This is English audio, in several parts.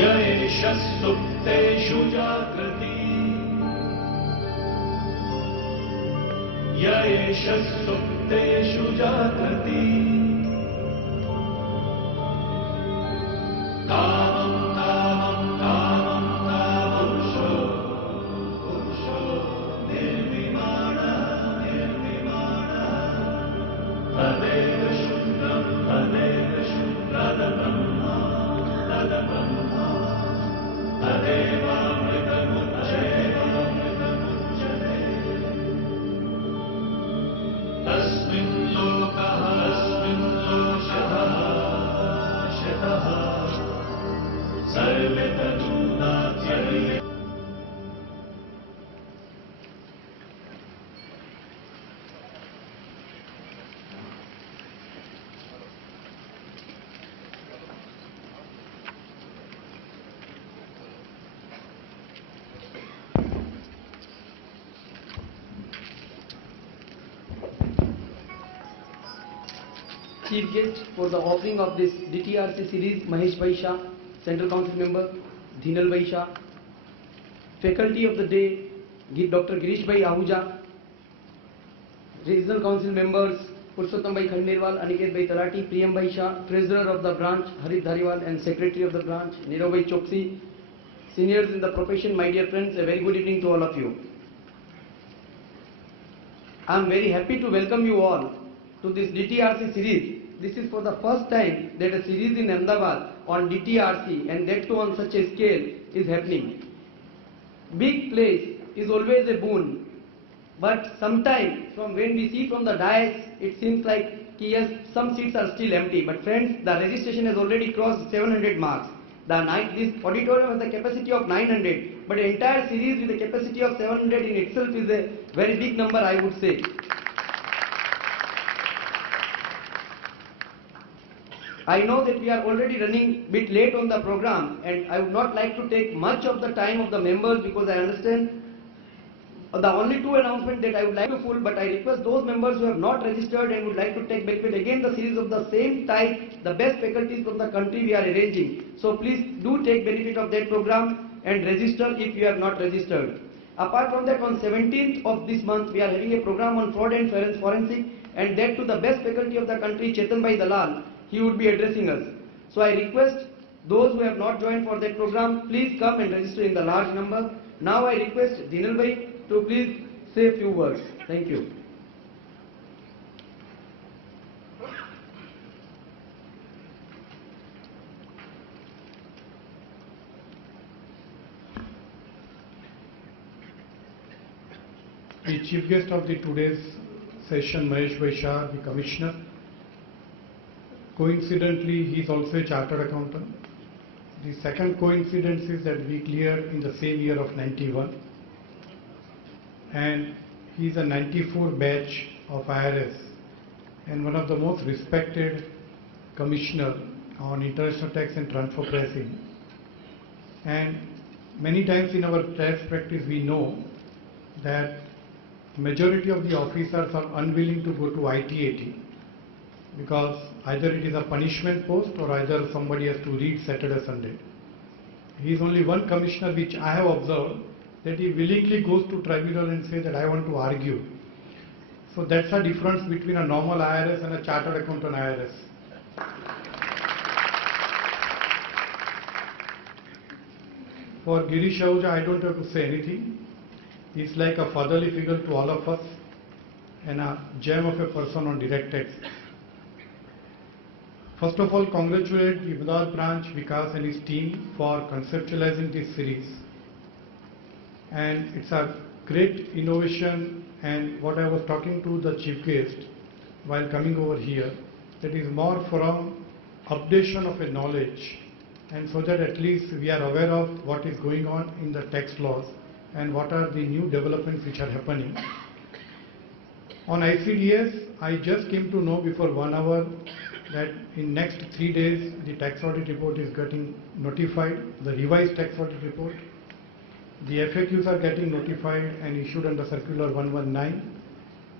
येष सुप्तेषु जागृति येष सुप्तेषु जागृति कामं कामं कामं कामं पुरुषो निर्विमानः तदेव शुक्रं तदब्रह्मा तस्मिन् लोकः शतः सर्वे तदुदात्य Chief guest for the opening of this DTRC series, Mahesh Bhai Shah, Central Council Member, Dhinal Bhai Shah. Faculty of the day, Dr. Girish Bhai Ahuja. Regional Council Members, Purushottam Bhai Khandelwal, Aniket Bhai Talati, Priyam Bhai Shah, Treasurer of the branch, Harit Dhariwal, and Secretary of the branch, Nirav Bhai Choksi. Seniors in the profession, my dear friends, a very good evening to all of you. I am very happy to welcome you all to this DTRC series. This is for the first time that a series in Ahmedabad on DTRC, and that too on such a scale, is happening. Big place is always a boon, but sometimes from when we see from the dais, it seems like yes, some seats are still empty. But friends, the registration has already crossed 700 marks. This auditorium has the capacity of 900, but the entire series with a capacity of 700 in itself is a very big number, I would say. I know that we are already running a bit late on the program, and I would not like to take much of the time of the members because I understand the only two announcements that I would like to pull, but I request those members who have not registered and would like to take benefit again the series of the same type, the best faculties from the country we are arranging. So please do take benefit of that program and register if you have not registered. Apart from that, on 17th of this month, we are having a program on fraud and forensic, and that to the best faculty of the country, Chetan Bhai Dalal. He would be addressing us. So I request those who have not joined for that program, please come and register in the large number. Now I request Dhinal Bhai to please say a few words. Thank you. The chief guest of the today's session, Mahesh Bhai Shah, the Commissioner. Coincidentally, he is also a chartered accountant. The second coincidence is that we cleared in the same year of 91. And he is a 94 batch of IRS and one of the most respected commissioner on international tax and transfer pricing. And many times in our tax practice we know that majority of the officers are unwilling to go to IT-80 because either it is a punishment post or either somebody has to read Saturday, Sunday. He is only one commissioner which I have observed that he willingly goes to tribunal and says that I want to argue. So that's a difference between a normal IRS and a chartered accountant IRS. For Girish Ahuja, I don't have to say anything. He's like a fatherly figure to all of us and a gem of a person on direct tax. First of all, congratulate the Ahmedabad branch, Vikas and his team for conceptualizing this series. And it's a great innovation, and what I was talking to the chief guest while coming over here, that is more from updation of a knowledge and so that at least we are aware of what is going on in the tax laws and what are the new developments which are happening. On ICDS, I just came to know before 1 hour that in next 3 days the tax audit report is getting notified, the revised tax audit report. The FAQs are getting notified and issued under Circular 119,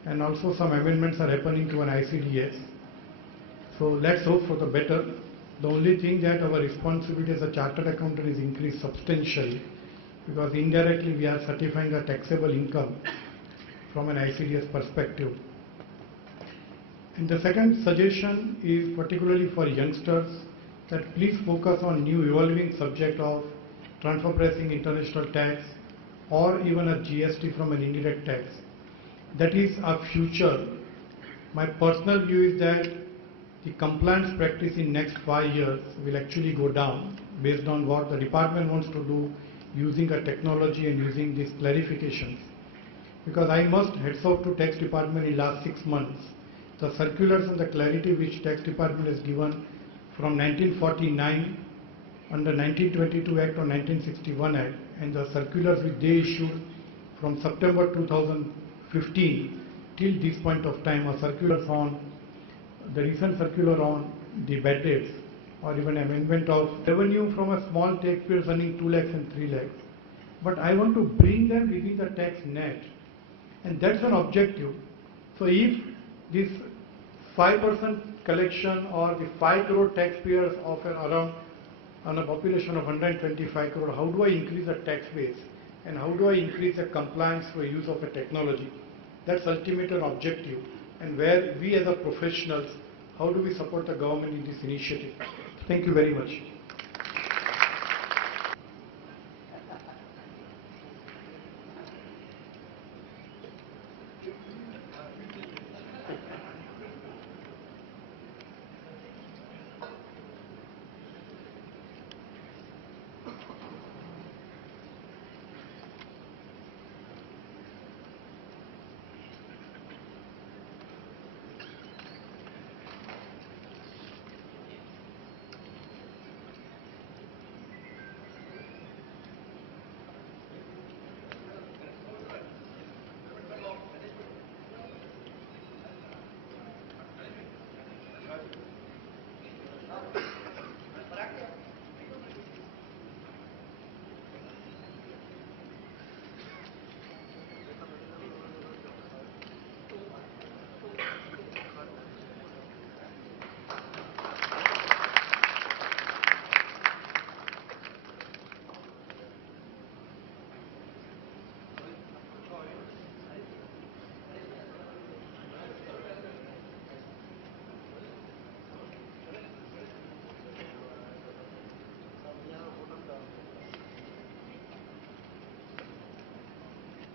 and also some amendments are happening to an ICDS. So let's hope for the better. The only thing that our responsibility as a chartered accountant is increased substantially, because indirectly we are certifying a taxable income from an ICDS perspective. And the second suggestion is particularly for youngsters, that please focus on new evolving subject of transfer pricing, international tax, or even a GST from an indirect tax. That is our future. My personal view is that the compliance practice in next 5 years will actually go down based on what the department wants to do using a technology and using these clarifications. Because I must hats off to tax department in last 6 months. The circulars and the clarity which tax department has given from 1949 under 1922 Act or 1961 Act, and the circulars which they issued from September 2015 till this point of time, a circular on the recent circular on the bad debts, or even amendment of revenue from a small taxpayers earning 2 lakhs and 3 lakhs. But I want to bring them within the tax net, and that's an objective. So if this 5% collection or the 5 crore taxpayers of around on a population of 125 crore, how do I increase the tax base and how do I increase the compliance for use of a technology? That's ultimate an objective, and where we as a professionals, how do we support the government in this initiative? Thank you very much.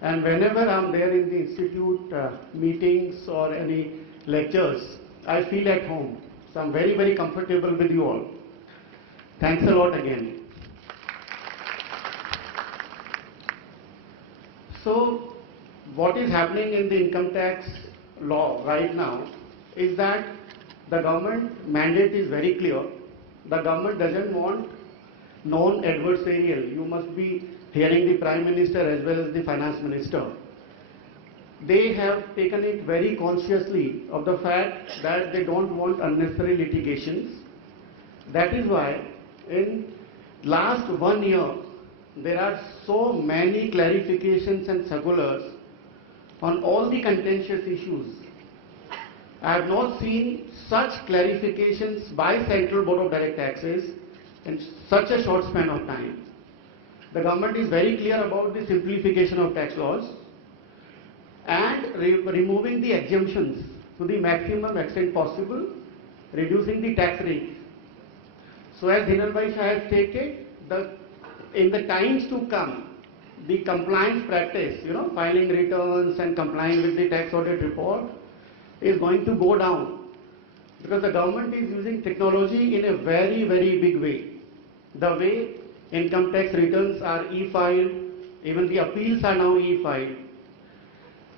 And whenever I'm there in the institute meetings or any lectures, I feel at home. So I'm very, very comfortable with you all. Thanks a lot again. So what is happening in the income tax law right now is that the government mandate is very clear. The government doesn't want non-adversarial. You must be hearing the Prime Minister as well as the Finance Minister. They have taken it very consciously of the fact that they don't want unnecessary litigations. That is why in last 1 year there are so many clarifications and circulars on all the contentious issues. I have not seen such clarifications by Central Board of Direct Taxes in such a short span of time. The government is very clear about the simplification of tax laws and removing the exemptions to the maximum extent possible, reducing the tax rate. So as Dhinal Bhai Shah has stated, in the times to come, the compliance practice, filing returns and complying with the tax audit report is going to go down, because the government is using technology in a very, very big way. The way income tax returns are e-filed, even the appeals are now e-filed.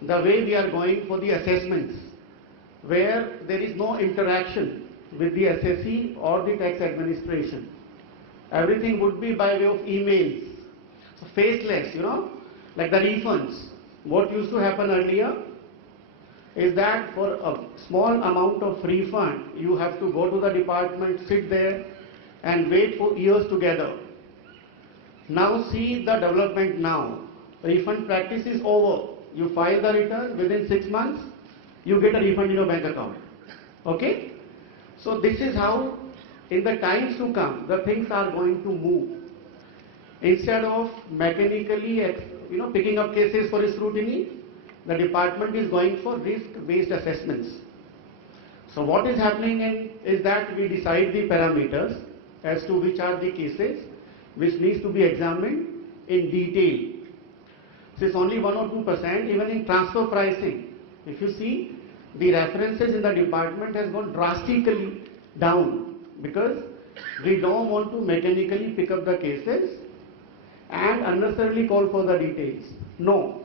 The way we are going for the assessments, where there is no interaction with the assessee or the tax administration. everything would be by way of emails. So faceless, like the refunds. What used to happen earlier is that for a small amount of refund, you have to go to the department, sit there and wait for years together. Now see the development now. Refund practice is over. You file the return within 6 months, you get a refund in your bank account. Okay? So this is how in the times to come the things are going to move. Instead of mechanically picking up cases for scrutiny, the department is going for risk-based assessments. So what is happening is that we decide the parameters as to which are the cases which needs to be examined in detail. So it's only 1 or 2%. Even in transfer pricing, if you see, the references in the department has gone drastically down because we don't want to mechanically pick up the cases and unnecessarily call for the details. No.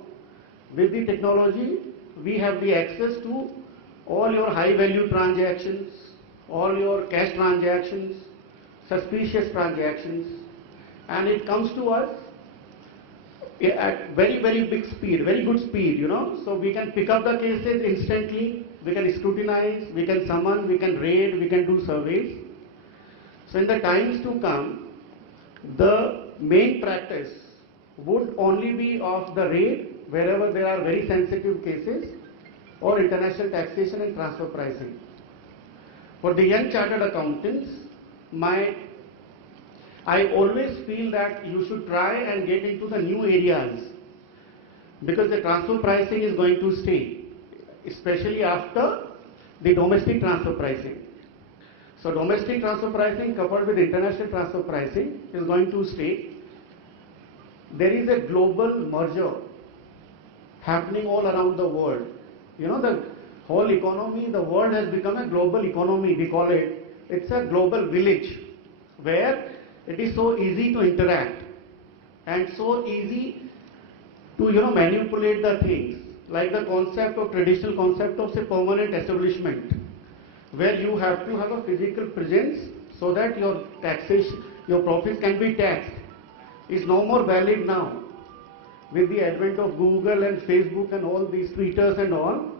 With the technology, we have the access to all your high value transactions, all your cash transactions, suspicious transactions, and it comes to us at very, very big speed, very good speed, So we can pick up the cases instantly, we can scrutinize, we can summon, we can raid, we can do surveys. So in the times to come, the main practice would only be of the raid wherever there are very sensitive cases or international taxation and transfer pricing. For the young chartered accountants, I always feel that you should try and get into the new areas because the transfer pricing is going to stay, especially after the domestic transfer pricing. So domestic transfer pricing coupled with international transfer pricing is going to stay. There is a global merger happening all around the world. The whole economy, the world has become a global economy, we call it. It's a global village where it is so easy to interact and so easy to manipulate the things, like the traditional concept of say permanent establishment, where you have to have a physical presence so that your taxation, your profits can be taxed, is no more valid now. With the advent of Google and Facebook and all these Twitters and all,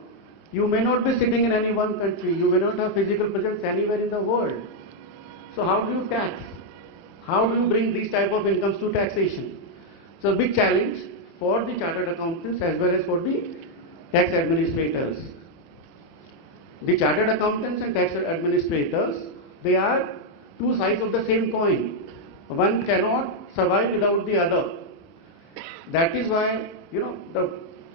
you may not be sitting in any one country, you may not have physical presence anywhere in the world. So how do you tax? How do you bring these type of incomes to taxation? So a big challenge for the chartered accountants as well as for the tax administrators. The chartered accountants and tax administrators, they are two sides of the same coin. One cannot survive without the other. That is why,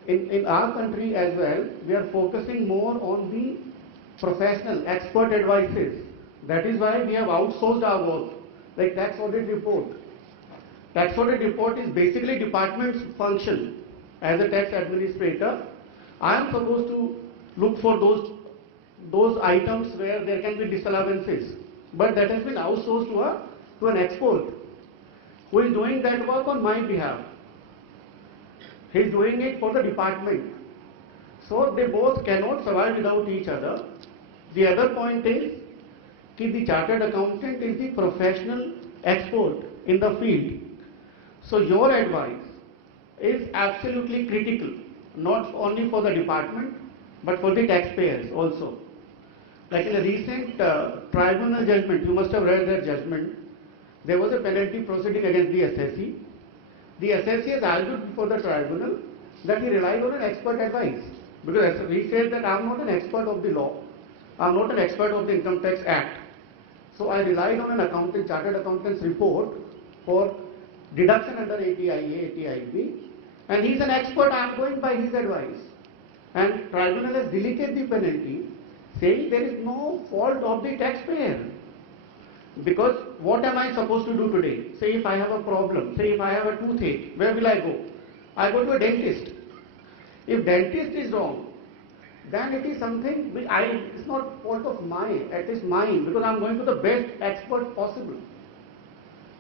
in our country as well, we are focusing more on the professional, expert advices. That is why we have outsourced our work, like tax audit report. Tax audit report is basically department's function. As a tax administrator, I am supposed to look for those items where there can be disallowances. But that has been outsourced to an expert who is doing that work on my behalf. He is doing it for the department. So they both cannot survive without each other. The other point is that the chartered accountant is the professional expert in the field. So your advice is absolutely critical, not only for the department, but for the taxpayers also. Like in a recent tribunal judgment, you must have read that judgment, there was a penalty proceeding against the assessee. The assessee has argued before the tribunal that he relied on an expert advice. Because he said that I am not an expert of the law, I am not an expert of the Income Tax Act. So I relied on an chartered accountant's report for deduction under 80IA, 80IB, and he is an expert, I am going by his advice. And tribunal has deleted the penalty, saying there is no fault of the taxpayer. Because what am I supposed to do today? Say if I have a problem, say if I have a toothache, where will I go? I go to a dentist. If dentist is wrong, then it is something which it's not fault of mine, it is mine, because I am going to the best expert possible.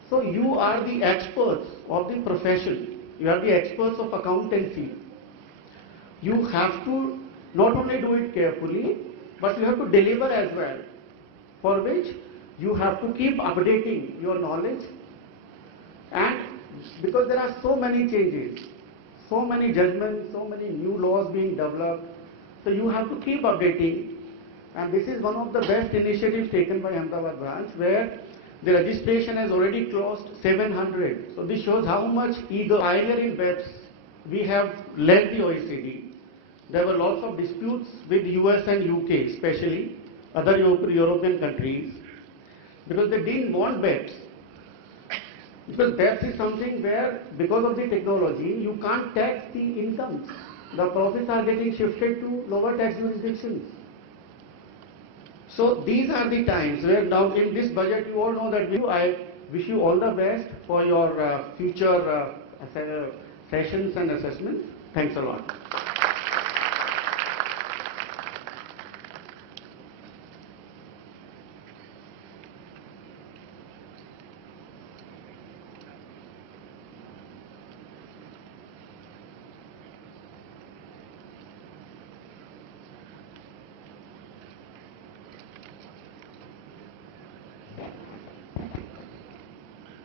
So you are the experts of the profession, you are the experts of accountancy. You have to not only do it carefully, but you have to deliver as well, for which you have to keep updating your knowledge, and because there are so many changes, so many judgments, so many new laws being developed, so you have to keep updating. And this is one of the best initiatives taken by Ahmedabad branch, where the registration has already closed 700. So this shows how much eager pioneering BEPS we have led the OECD. There were lots of disputes with US and UK, especially other European countries, because they didn't want BEPS. Because BEPS is something where, because of the technology, you can't tax the incomes. The profits are getting shifted to lower tax jurisdictions. So these are the times where now in this budget, you all know that I wish you all the best for your future sessions and assessments. Thanks a lot.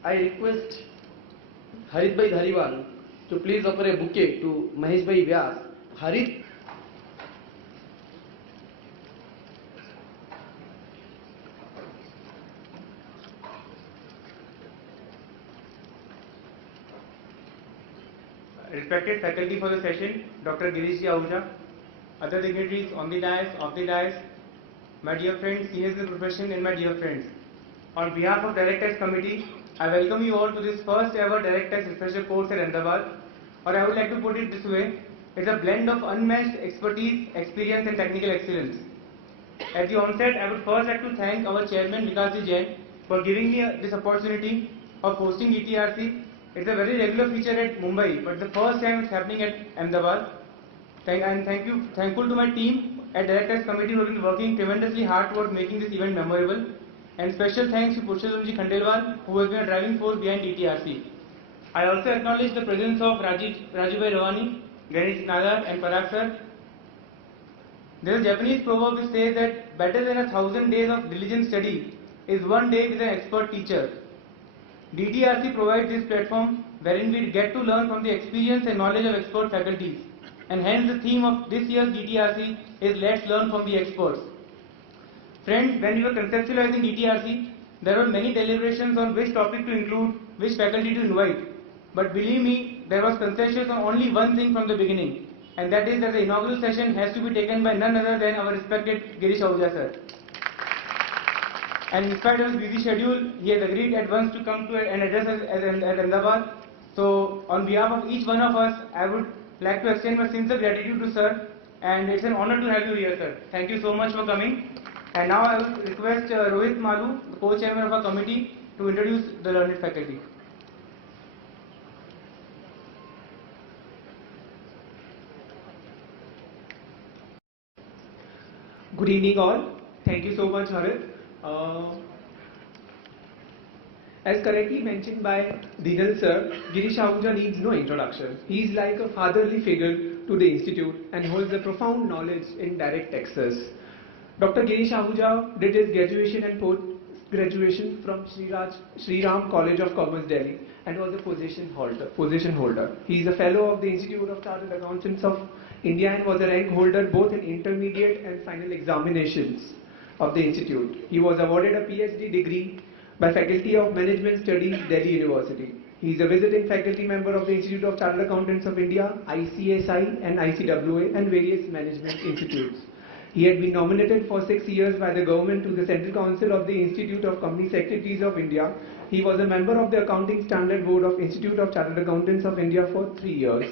I request Harit Bhai Dhariwal to please offer a bouquet to Mahesh Bhai Vyas. Harit. Respected faculty for the session, Dr. Girish Ahuja, other dignitaries on the dais, off the dais, my dear friends, seniors in the profession and my dear friends. On behalf of Direct Tax Committee, I welcome you all to this first ever Direct Tax refresher course at Ahmedabad, or I would like to put it this way, it's a blend of unmatched expertise, experience and technical excellence. At the onset, I would first like to thank our chairman Vikasji Jain for giving me this opportunity of hosting DTRC. It's a very regular feature at Mumbai, but the first time it's happening at Ahmedabad. Thankful to my team at Direct Tax Committee who have been working tremendously hard towards making this event memorable. And special thanks to Purushottamji Khandelwal, who has been a driving force behind DTRC. I also acknowledge the presence of Rajibhai Rawani, Ganesh Nadar and Parag sir. There is a Japanese proverb which says that better than 1,000 days of diligent study is one day with an expert teacher. DTRC provides this platform wherein we get to learn from the experience and knowledge of expert faculties. And hence the theme of this year's DTRC is Let's Learn from the Experts. Friends, when we were conceptualizing DTRC, there were many deliberations on which topic to include, which faculty to invite. But believe me, there was consensus on only one thing from the beginning, and that is that the inaugural session has to be taken by none other than our respected Girish Ahuja sir. And in spite of his busy schedule, he has agreed at once to come to and address us at Ahmedabad. So, on behalf of each one of us, I would like to extend my sincere gratitude to sir, and it's an honor to have you here, sir. Thank you so much for coming. And now I will request Rohit Malu, the co-chairman of our committee, to introduce the learned faculty. Good evening all. Thank you so much, Harit. As correctly mentioned by Dinal sir, Girish Ahuja needs no introduction. He is like a fatherly figure to the institute and holds a profound knowledge in direct taxes. Dr. Girish Ahuja did his graduation and post-graduation from Sri Ram College of Commerce, Delhi, and was a position holder. He is a fellow of the Institute of Chartered Accountants of India and was a rank holder both in intermediate and final examinations of the institute. He was awarded a PhD degree by Faculty of Management Studies, Delhi University. He is a visiting faculty member of the Institute of Chartered Accountants of India, ICSI and ICWA, and various management institutes. He had been nominated for 6 years by the government to the Central Council of the Institute of Company Secretaries of India. He was a member of the Accounting Standard Board of Institute of Chartered Accountants of India for 3 years.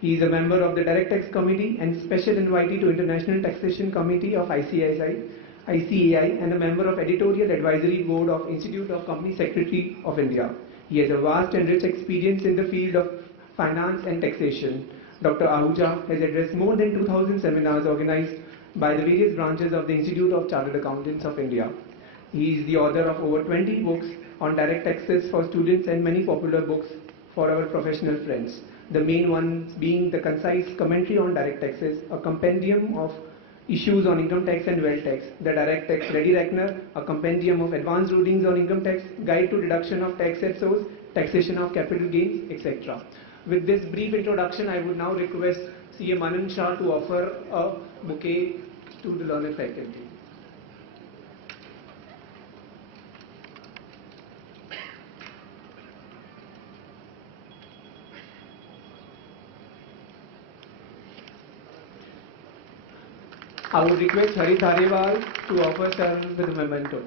He is a member of the Direct Tax Committee and Special Invitee to International Taxation Committee of ICAI, and a member of Editorial Advisory Board of Institute of Company Secretary of India. He has a vast and rich experience in the field of finance and taxation. Dr. Ahuja has addressed more than 2,000 seminars organized by the various branches of the Institute of Chartered Accountants of India. He is the author of over 20 books on direct taxes for students and many popular books for our professional friends. The main ones being the concise commentary on direct taxes, a compendium of issues on income tax and wealth tax, the direct tax ready reckoner, a compendium of advanced rulings on income tax, guide to deduction of tax at source, taxation of capital gains, etc. With this brief introduction, I would now request CA Manan Shah to offer a bouquet to the learned faculty. I would request Harit Harewal to offer sir with a memento.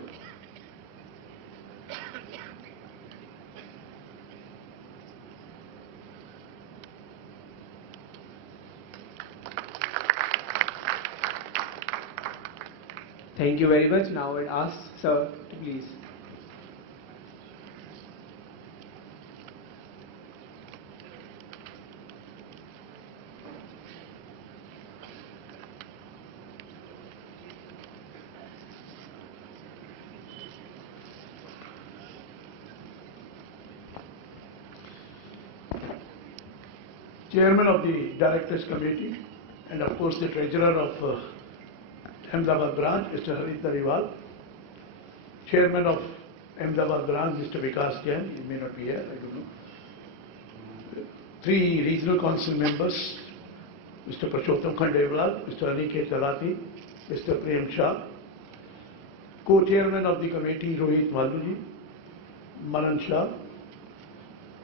Thank you very much. Now I ask sir to please. Chairman of the Directors Committee, and of course the Treasurer of Ahmedabad branch, Mr. Harit Harewal, Chairman of Ahmedabad branch, Mr. Vikas Jain, he may not be here, I don't know. 3 regional council members, Mr. Purushottam Khandelwal, Mr. Aniket Talati, Mr. Prem Shah, Co-Chairman of the committee, Rohit Maluji, Manan Shah,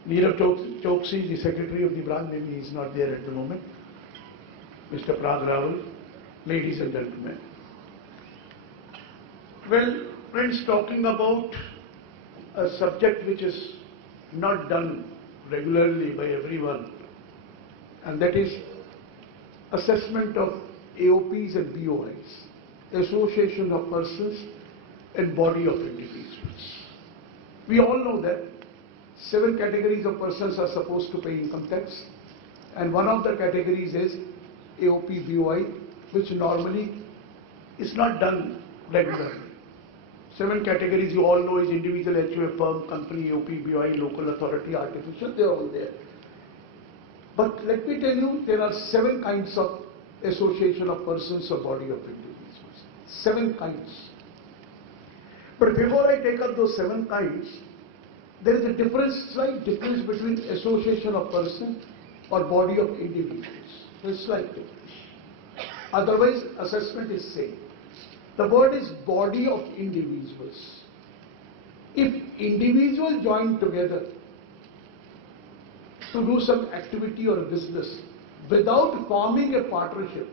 Neerav Choksi, the Secretary of the branch, maybe he is not there at the moment, Mr. Prag Rahul, ladies and gentlemen. Well, friends, talking about a subject which is not done regularly by everyone, and that is assessment of AOPs and BOIs, Association of Persons and Body of Individuals. We all know that 7 categories of persons are supposed to pay income tax, and one of the categories is AOP BOI, which normally is not done regularly. 7 categories you all know is individual, HUF, firm, company, AOP BOI, local authority, artificial, they are all there. But let me tell you, there are 7 kinds of association of persons or body of individuals. 7 kinds. But before I take up those 7 kinds, there is a difference, slight difference between association of person or body of individuals. There is slight difference. Otherwise, assessment is same. The word is body of individuals. If individuals join together to do some activity or a business without forming a partnership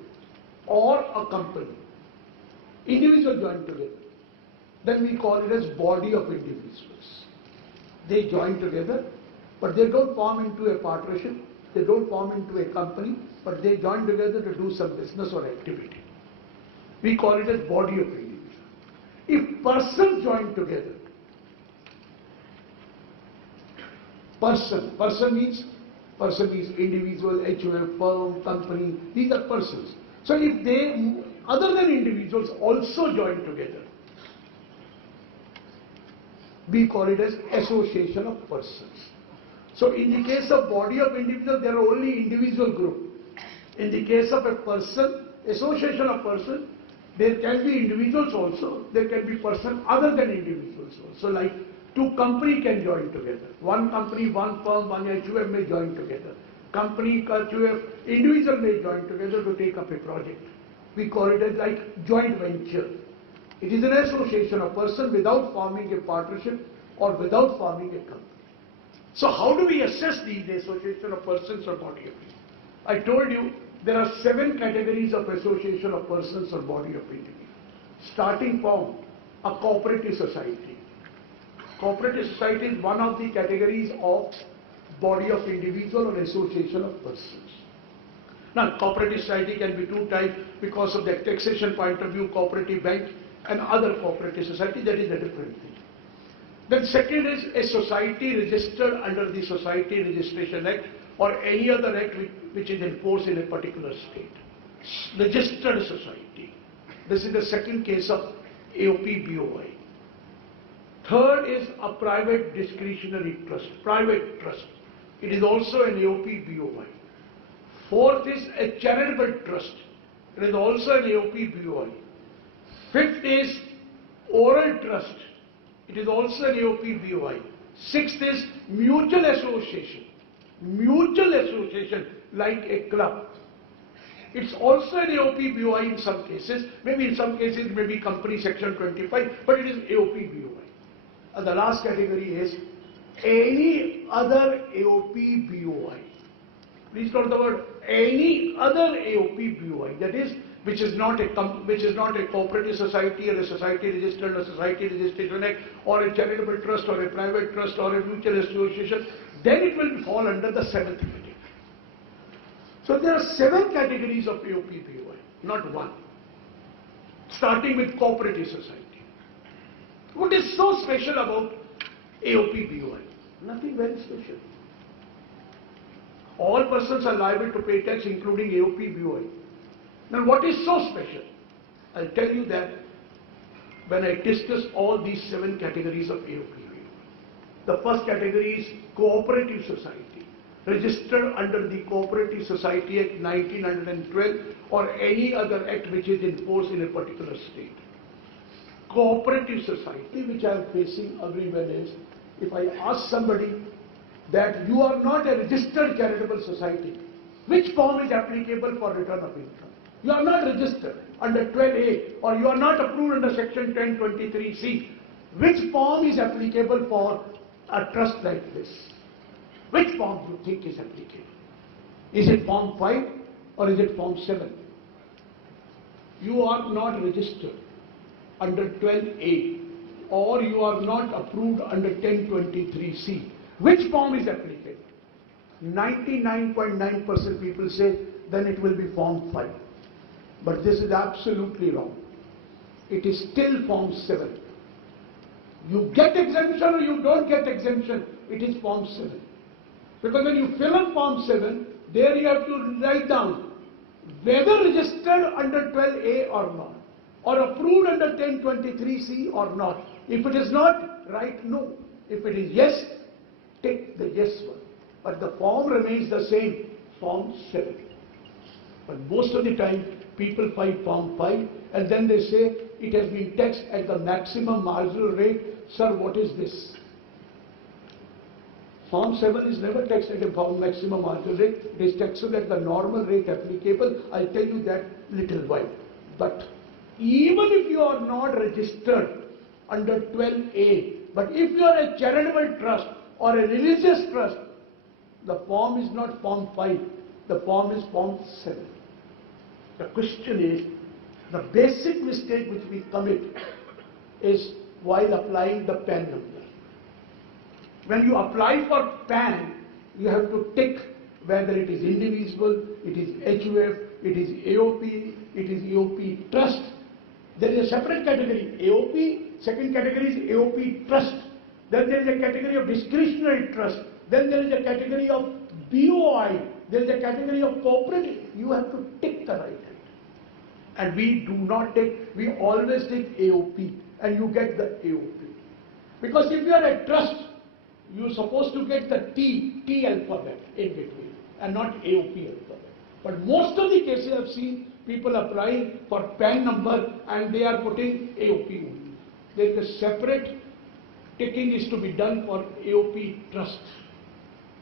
or a company, individuals join together, then we call it as body of individuals. They join together, but they don't form into a partnership, they don't form into a company, but they join together to do some business or activity. We call it as body of individuals. If persons join together, person means individual, HUF, firm, company, these are persons. So if they, other than individuals, also join together, we call it as association of persons. So in the case of body of individual, there are only individual group. In the case of a person, association of person, there can be individuals also, there can be person other than individuals also. Like 2 companies can join together. 1 company, 1 firm, 1 HUF may join together. Company, HUF, individual may join together to take up a project. We call it as like joint venture. It is an association of person without forming a partnership or without forming a company. So how do we assess these association of persons or body of individuals? I told you there are 7 categories of association of persons or body of individuals. Starting from a cooperative society. Cooperative society is one of the categories of body of individual or association of persons. Now, cooperative society can be 2 types because of the taxation point of view, cooperative bank and other cooperative society, that is a different thing. Then second is a society registered under the Society Registration Act or any other act which is in force in a particular state. Registered society. This is the second case of AOP BOI. Third is a private discretionary trust, private trust. It is also an AOP BOI. Fourth is a charitable trust. It is also an AOP BOI. Fifth is oral trust. It is also an AOP BOI. Sixth is mutual association. Mutual association like a club. It's also an AOP BOI in some cases. Maybe in some cases it may be company section 25, but it is AOP BOI. And the last category is any other AOP BOI. Please note the word any other AOP BOI. That is, which is not a cooperative society or a society registered or society registration act or a charitable trust or a private trust or a mutual association. Then it will fall under the seventh category. So there are 7 categories of AOP BOI, not one. Starting with cooperative society. What is so special about AOP BOI? Nothing very special. All persons are liable to pay tax, including AOP BOI. Now what is so special? I'll tell you that when I discuss all these 7 categories of AOP BOI. The first category is cooperative society, registered under the Cooperative Society Act 1912 or any other act which is in force in a particular state. Cooperative society, which I am facing everywhere, is if I ask somebody that you are not a registered charitable society, which form is applicable for return of income? You are not registered under 12A or you are not approved under section 1023C. Which form is applicable for a trust like this? Which form do you think is applicable? Is it form 5 or is it form 7? You are not registered under 12A or you are not approved under 1023C. Which form is applicable? 99.9% people say then it will be form 5. But this is absolutely wrong. It is still form 7. You get exemption or you don't get exemption, it is form 7. Because when you fill up form 7, there you have to write down whether registered under 12A or not, or approved under 1023C or not. If it is not, write no. If it is yes, take the yes one. But the form remains the same, form 7. But most of the time, people find form 5 and then they say it has been taxed at the maximum marginal rate. Sir, what is this? Form 7 is never taxed at a maximum marginal rate. It is taxed at the normal rate applicable. I'll tell you that little while. But even if you are not registered under 12A, but if you are a charitable trust or a religious trust, the form is not form 5, the form is form 7. The question is, the basic mistake which we commit is while applying the PAN number. When you apply for PAN, you have to tick whether it is indivisible, it is HUF, it is AOP, it is AOP trust. There is a separate category, AOP, second category is AOP trust. Then there is a category of discretionary trust. Then there is a category of BOI. There is a category of cooperative. You have to tick the right hand. And we do not take, we always take AOP and you get the AOP. Because if you are a trust, you are supposed to get the T alphabet in between and not AOP alphabet. But most of the cases I have seen people applying for PAN number and they are putting AOP only. There is a separate ticking is to be done for AOP trust.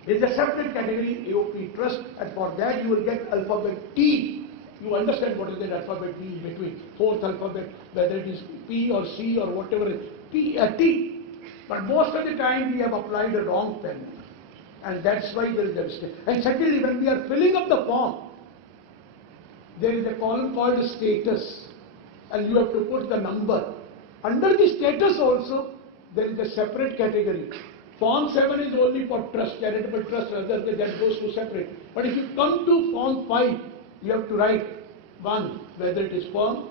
There is a separate category AOP trust and for that you will get alphabet T. You understand what is that alphabet T in between, fourth alphabet, whether it is P or C or whatever it is, T. But most of the time we have applied a wrong pen. And that's why there is a mistake. And secondly, when we are filling up the form, there is a column called status. And you have to put the number. Under the status also, there is a separate category. Form 7 is only for trust, charitable trust, rather than that goes to separate. But if you come to Form 5, you have to write 1, whether it is firm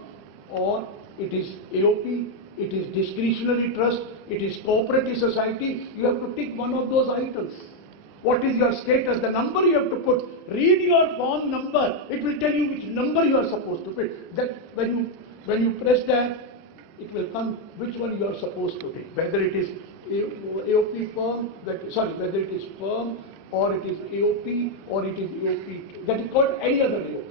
or it is AOP, it is discretionary trust, it is cooperative society. You have to tick one of those items. What is your status? The number you have to put. Read your form number. It will tell you which number you are supposed to put. That when you press that, it will come which one you are supposed to take. Whether it is AOP firm, whether it is firm or it is AOP or it is AOP. That is called any other AOP.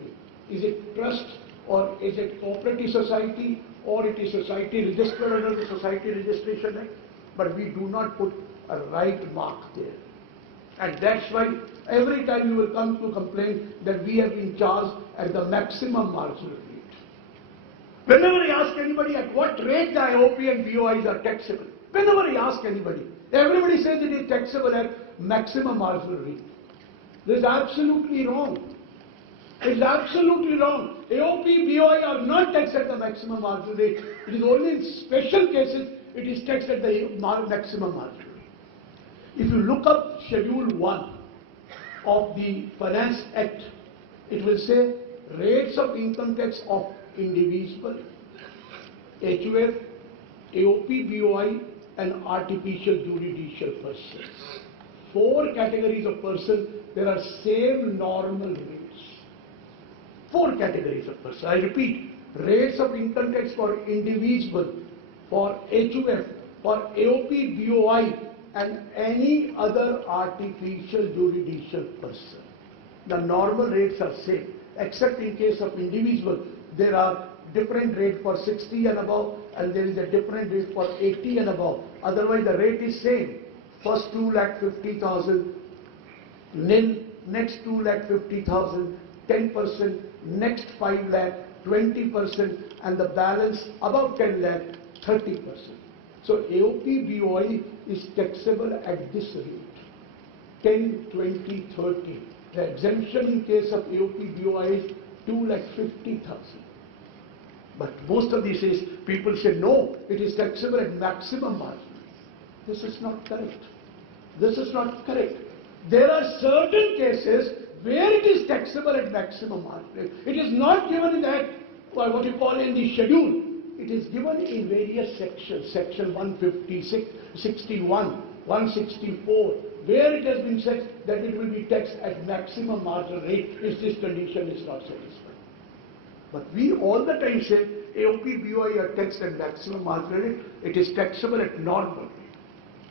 Is it trust or is it cooperative society, or it is society registered under the Society Registration Act, but we do not put a right mark there. And that's why every time you will come to complain that we have been charged at the maximum marginal rate. Whenever I ask anybody at what rate the IOP and BOIs are taxable, whenever I ask anybody, everybody says it is taxable at maximum marginal rate. This is absolutely wrong. It is absolutely wrong. AOP, BOI are not taxed at the maximum marginal rate. It is only in special cases it is taxed at the maximum marginal rate. If you look up Schedule 1 of the Finance Act, it will say rates of income tax of individual, HUF, AOP, BOI and artificial judicial persons. 4 categories of persons, there are same normal rates. 4 categories of persons. I repeat, rates of income tax for individual, for HUF, for AOP, BOI and any other artificial judicial person. The normal rates are same, except in case of individual, there are different rate for 60 and above, and there is a different rate for 80 and above. Otherwise, the rate is same. First 2,50,000, nil, next 2,50,000, 10%, next 5 lakh, 20%, and the balance above 10 lakh, 30%. So AOP BOI is taxable at this rate, 10, 20, 30. The exemption in case of AOP BOI is 2,50,000. But most of these days, people say, no, it is taxable at maximum margin. This is not correct. This is not correct. There are certain cases where it is taxable at maximum margin. It is not given in that, what you call in the schedule. It is given in various sections, section 156, 61, 164, where it has been said that it will be taxed at maximum marginal rate if this condition is not satisfied. But we all the time say AOP, BOI are taxed at maximum marginal rate. It is taxable at normal rate.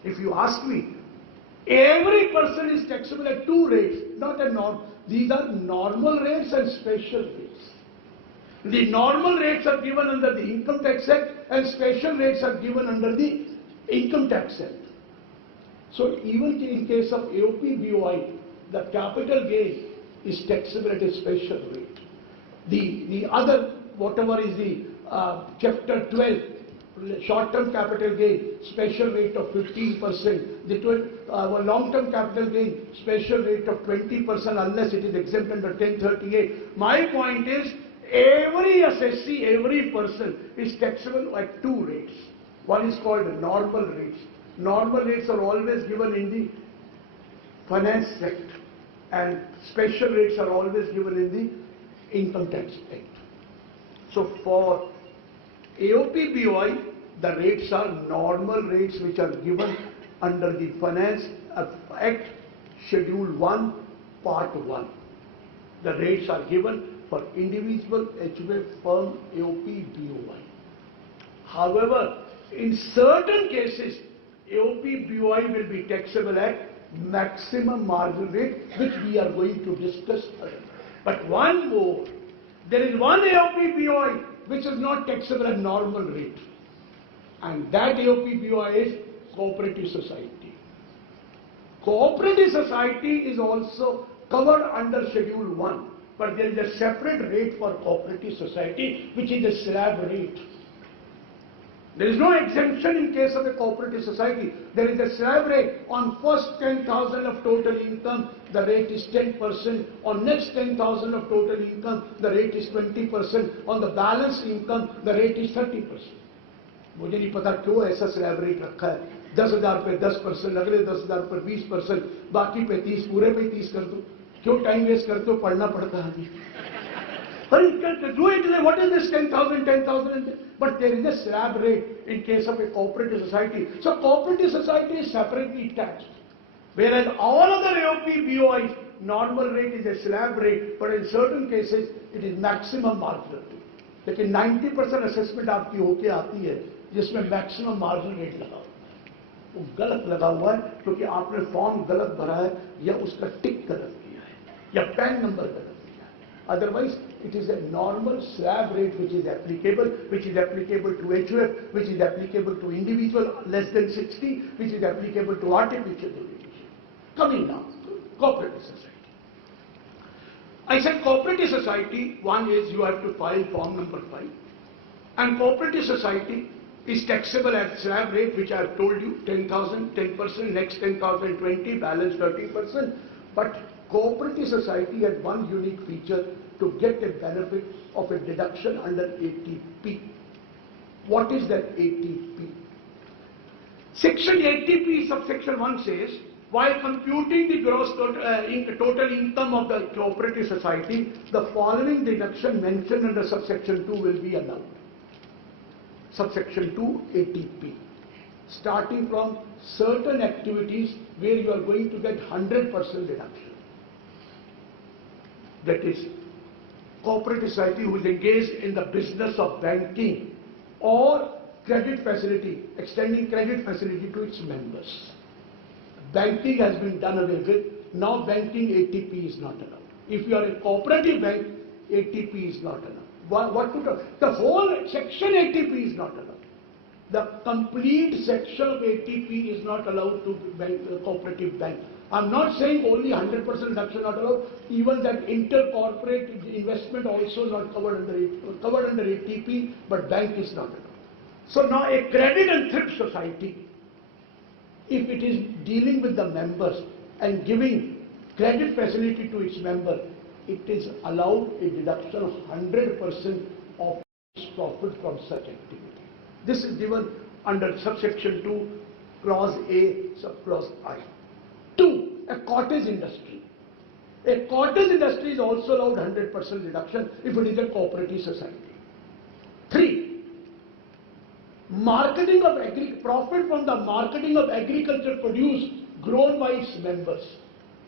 If you ask me, every person is taxable at 2 rates, not at norm. These are normal rates and special rates. The normal rates are given under the Income Tax Act and special rates are given under the Income Tax Act. So even in case of AOP, BOI, the capital gain is taxable at a special rate. The other, whatever is the Chapter 12, short-term capital gain, special rate of 15%, the long-term capital gain, special rate of 20% unless it is exempt under 1038. My point is, every assessee, every person is taxable at 2 rates. One is called normal rates. Normal rates are always given in the Finance Act and special rates are always given in the Income Tax Act. So for AOP, BOI, the rates are normal rates which are given under the Finance Act, Schedule 1, Part 1. The rates are given for individual, HUF, firm, AOP, BOI. However, in certain cases, AOP, BOI will be taxable at maximum marginal rate, which we are going to discuss further. But one more, there is one AOP, BOI which is not taxable at normal rate, and that AOP, BOI is cooperative society. Cooperative society is also covered under Schedule 1. But there is a separate rate for cooperative society, which is a slab rate. There is no exemption in case of a cooperative society. There is a slab rate. On first 10,000 of total income, the rate is 10%. On next 10,000 of total income, the rate is 20%. On the balance income, the rate is 30%. मुझे नहीं पता क्यों ऐसा slab rate रखा है. 10,000 पे 10%, अगले 10,000 पर 20%, बाकी पे 30, पूरे पे 30 कर दो. क्यों टाइम वेस्ट करते हो? पढ़ना पड़ता है. Do it. What is this 10,000, 10,000? But there is a slab rate in case of a cooperative society. So cooperative society is separately taxed. Whereas all other AOP, BOI, normal rate is a slab rate, but in certain cases it is maximum marginal rate. लेकिन 90% assessment आपकी होके आती है जिसमें maximum marginal rate लगा हुआ है. वो गलत लगा हुआ है क्योंकि आपने फॉर्म गलत भरा है या उसका टिक गलत किया है या पैन नंबर गलत किया है. Otherwise It is a normal slab rate which is applicable to HUF, which is applicable to individual less than 60, which is applicable to artificial intelligence. Coming now to cooperative society. I said cooperative society, one is you have to file form number 5. And cooperative society is taxable at slab rate, which I have told you, 10,000, 10%, next 10,000, 20, balance 30%. But cooperative society has one unique feature to get a benefit of a deduction under ATP. What is that ATP? Section ATP subsection 1 says, while computing the gross total income of the cooperative society, the following deduction mentioned under subsection 2 will be allowed. Subsection 2 ATP. Starting from certain activities where you are going to get 100% deduction. That is, cooperative society who is engaged in the business of banking or credit facility, extending credit facility to its members. Banking has been done away with. Now banking ATP is not allowed. If you are a cooperative bank, ATP is not allowed. The whole section ATP is not allowed. The complete section of ATP is not allowed to cooperative bank. I'm not saying only 100% reduction not allowed. Even that intercorporate investment also not covered under ATP, but bank is not allowed. So now a credit and thrift society, if it is dealing with the members and giving credit facility to its member, it is allowed a deduction of 100% of its profit from such activity. This is given under subsection 2, clause A, subclause I. 2. A cottage industry. A cottage industry is also allowed 100% deduction if it is a cooperative society. 3. Marketing of profit from the marketing of agricultural produce grown by its members.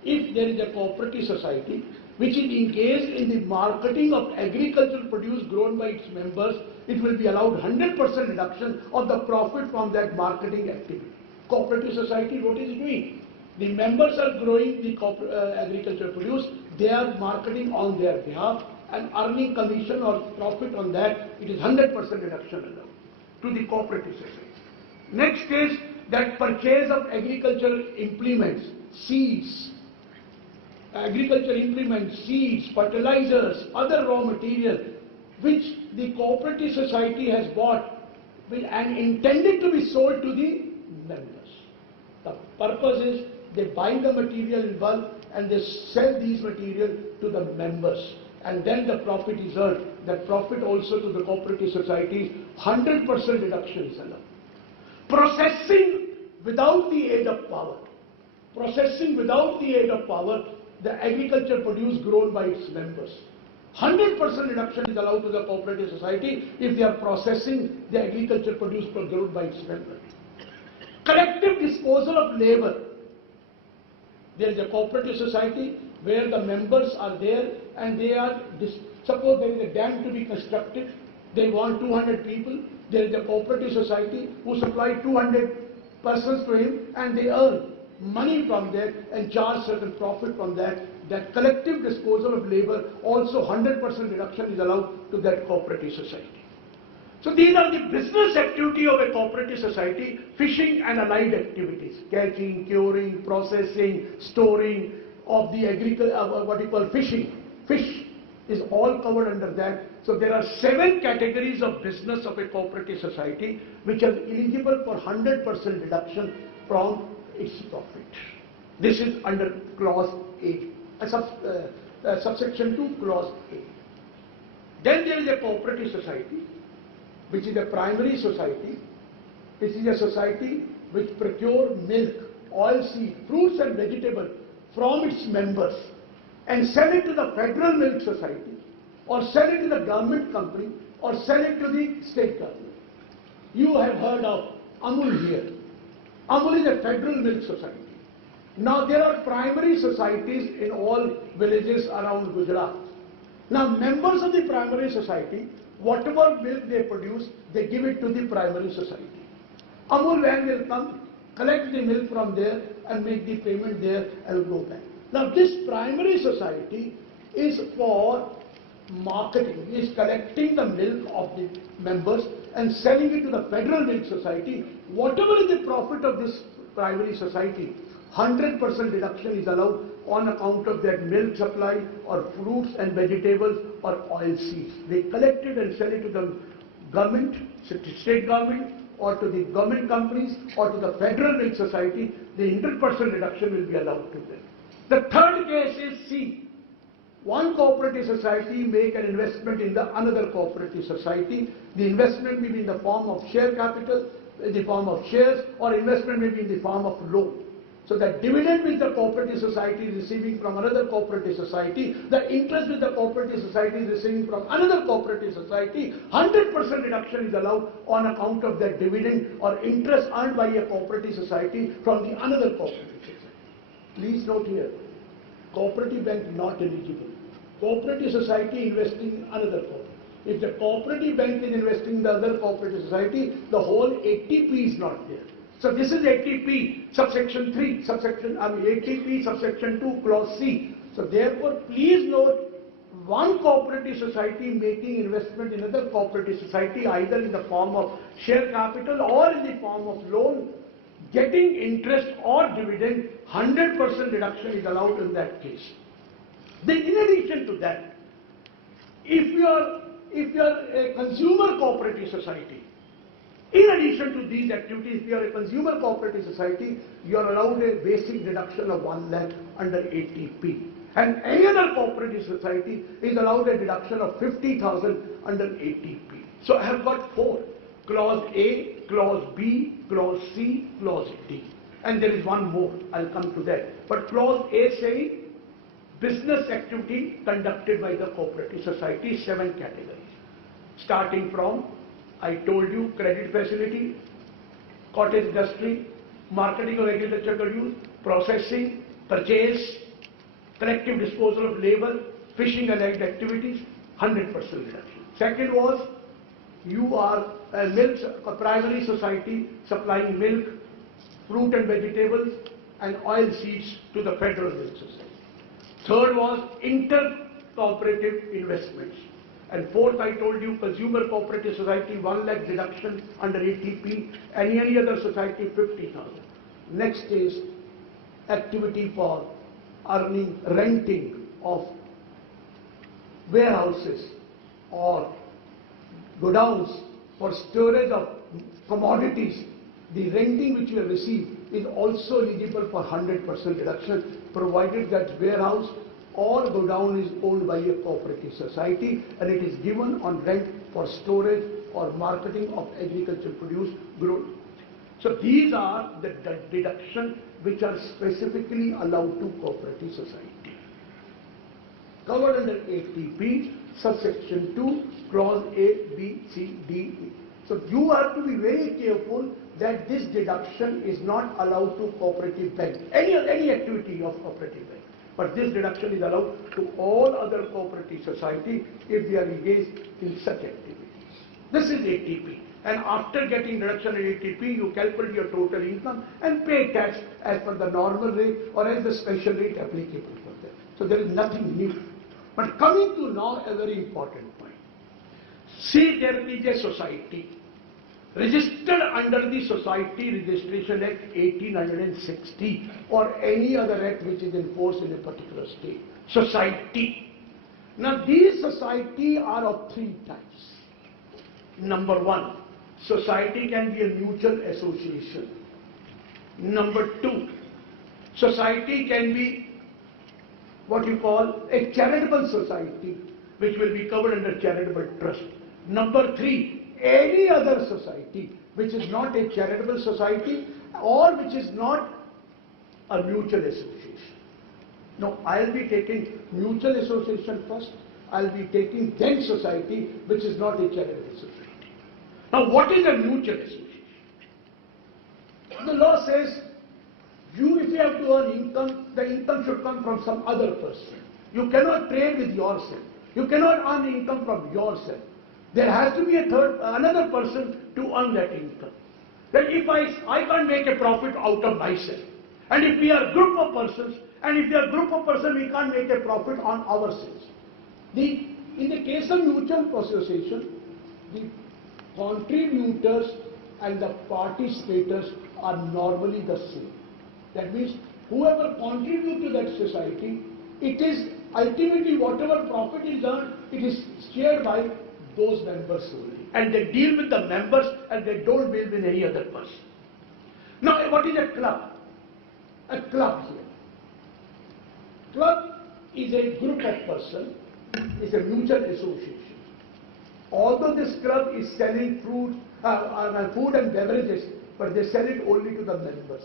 If there is a cooperative society which is engaged in the marketing of agricultural produce grown by its members, it will be allowed 100% reduction of the profit from that marketing activity. Cooperative society, what is it doing? The members are growing the agricultural produce, they are marketing on their behalf and earning commission or profit on that, it is 100% reduction allowed to the cooperative society. Next is that purchase of agricultural implements, seeds, seeds, fertilizers, other raw material which the cooperative society has bought and intended to be sold to the members. The purpose is they buy the material in bulk and they sell these material to the members, and then the profit is earned. That profit also to the cooperative society, 100% reduction is allowed. Processing without the aid of power. Processing without the aid of power, the agriculture produce grown by its members. 100% reduction is allowed to the cooperative society if they are processing the agriculture produce grown by its members. Collective disposal of labor. There is a cooperative society where the members are there and they are, suppose there is a dam to be constructed, they want 200 people, there is a cooperative society who supply 200 persons to him and they earn money from that and charge certain profit from that. That collective disposal of labor, also 100% reduction is allowed to that cooperative society. So these are the business activity of a cooperative society, fishing and allied activities, catching, curing, processing, storing of the what you call fishing. Fish is all covered under that. So there are 7 categories of business of a cooperative society which are eligible for 100% reduction from its profit. This is under clause A, subsection 2, clause A. Then there is a cooperative society, which is a primary society. This is a society which procure milk, oilseed, fruits and vegetables from its members and sell it to the Federal Milk Society or sell it to the government company or sell it to the state government. You have heard of Amul here. Amul is a Federal Milk Society. Now there are primary societies in all villages around Gujarat. Now members of the primary society, whatever milk they produce, they give it to the primary society. Amul van will come, collect the milk from there and make the payment there and go back. Now this primary society is for marketing, he is collecting the milk of the members and selling it to the Federal Milk Society. Whatever is the profit of this primary society, 100% deduction is allowed on account of their milk supply or fruits and vegetables or oil seeds. They collect it and sell it to the government, state government, or to the government companies, or to the Federal Milk Society. The 100% deduction will be allowed to them. The third case is C. One cooperative society make an investment in the another cooperative society. The investment may be in the form of share capital, in the form of shares, or investment may be in the form of loan. So the dividend which the cooperative society is receiving from another cooperative society, the interest which the cooperative society is receiving from another cooperative society, 100% deduction is allowed on account of that dividend or interest earned by a cooperative society from the another cooperative society. Please note here, cooperative bank not eligible. Cooperative society investing in another cooperative. If the cooperative bank is investing in the other cooperative society, the whole ATP is not there. So this is ATP subsection 3, ATP subsection 2 clause C. So therefore please note, one cooperative society making investment in another cooperative society either in the form of share capital or in the form of loan, getting interest or dividend, 100% deduction is allowed in that case. Then in addition to that, if you are a consumer cooperative society, in addition to these activities, if you are a consumer cooperative society, you are allowed a basic deduction of 1 lakh under ATP. And any other cooperative society is allowed a deduction of 50,000 under ATP. So I have got 4. Clause A, Clause B, Clause C, Clause D. And there is one more, I'll come to that. But Clause A saying, business activity conducted by the cooperative society, 7 categories. Starting from, I told you, credit facility, cottage industry, marketing of agricultural produce, processing, purchase, collective disposal of labor, fishing and allied activities, 100% reduction. Second was, you are a primary society supplying milk, fruit and vegetables, and oil seeds to the Federal Milk Society. Third was inter-cooperative investments. And fourth, I told you, consumer cooperative society, 1 lakh deduction under ATP, and any other society, 50,000. Next is activity for earning, renting of warehouses or godowns for storage of commodities. The renting which you have received is also eligible for 100% deduction, provided that warehouse or godown is owned by a cooperative society and it is given on rent for storage or marketing of agricultural produce grown. So these are the deductions which are specifically allowed to cooperative society. Covered under ATP, subsection 2, clause A, B, C, D, E. So you have to be very careful that this deduction is not allowed to cooperative bank, any activity of cooperative bank. But this deduction is allowed to all other cooperative society if they are engaged in such activities. This is ATP. And after getting deduction in ATP, you calculate your total income and pay tax as per the normal rate or as the special rate applicable for them. So there is nothing new. But coming to now a very important point. See, there is a society registered under the Society Registration Act 1860 or any other act which is in force in a particular state. Society. Now these society are of 3 types. Number 1, society can be a mutual association. Number 2, society can be what you call a charitable society, which will be covered under charitable trust. Number 3, any other society which is not a charitable society or which is not a mutual association. Now I'll be taking mutual association first, I'll be taking then society which is not a charitable society. Now what is a mutual association? The law says, if you have to earn income, the income should come from some other person. You cannot trade with yourself. You cannot earn income from yourself. There has to be another person to earn that income. Then if I can't make a profit out of myself, and if we are a group of persons, we can't make a profit on ourselves. The In the case of mutual association, the contributors and the participators are normally the same. That means whoever contributes to that society, it is ultimately whatever profit is earned, it is shared by those members only. And they deal with the members and they don't deal with any other person. Now, what is a club? A club here. Club is a group of persons, is a mutual association. Although this club is selling food and beverages, but they sell it only to the members.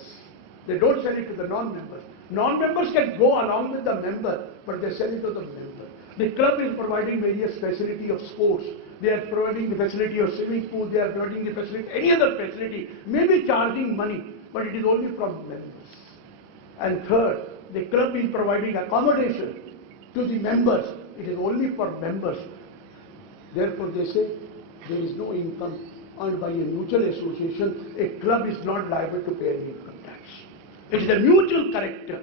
They don't sell it to the non-members. Non-members can go along with the member, but they sell it to the member. The club is providing various facility of sports. They are providing the facility of swimming pool. They are providing the facility, any other facility, maybe charging money, but it is only from members. And third, the club is providing accommodation to the members. It is only for members. Therefore, they say there is no income earned by a mutual association. A club is not liable to pay any income tax. It is a mutual character.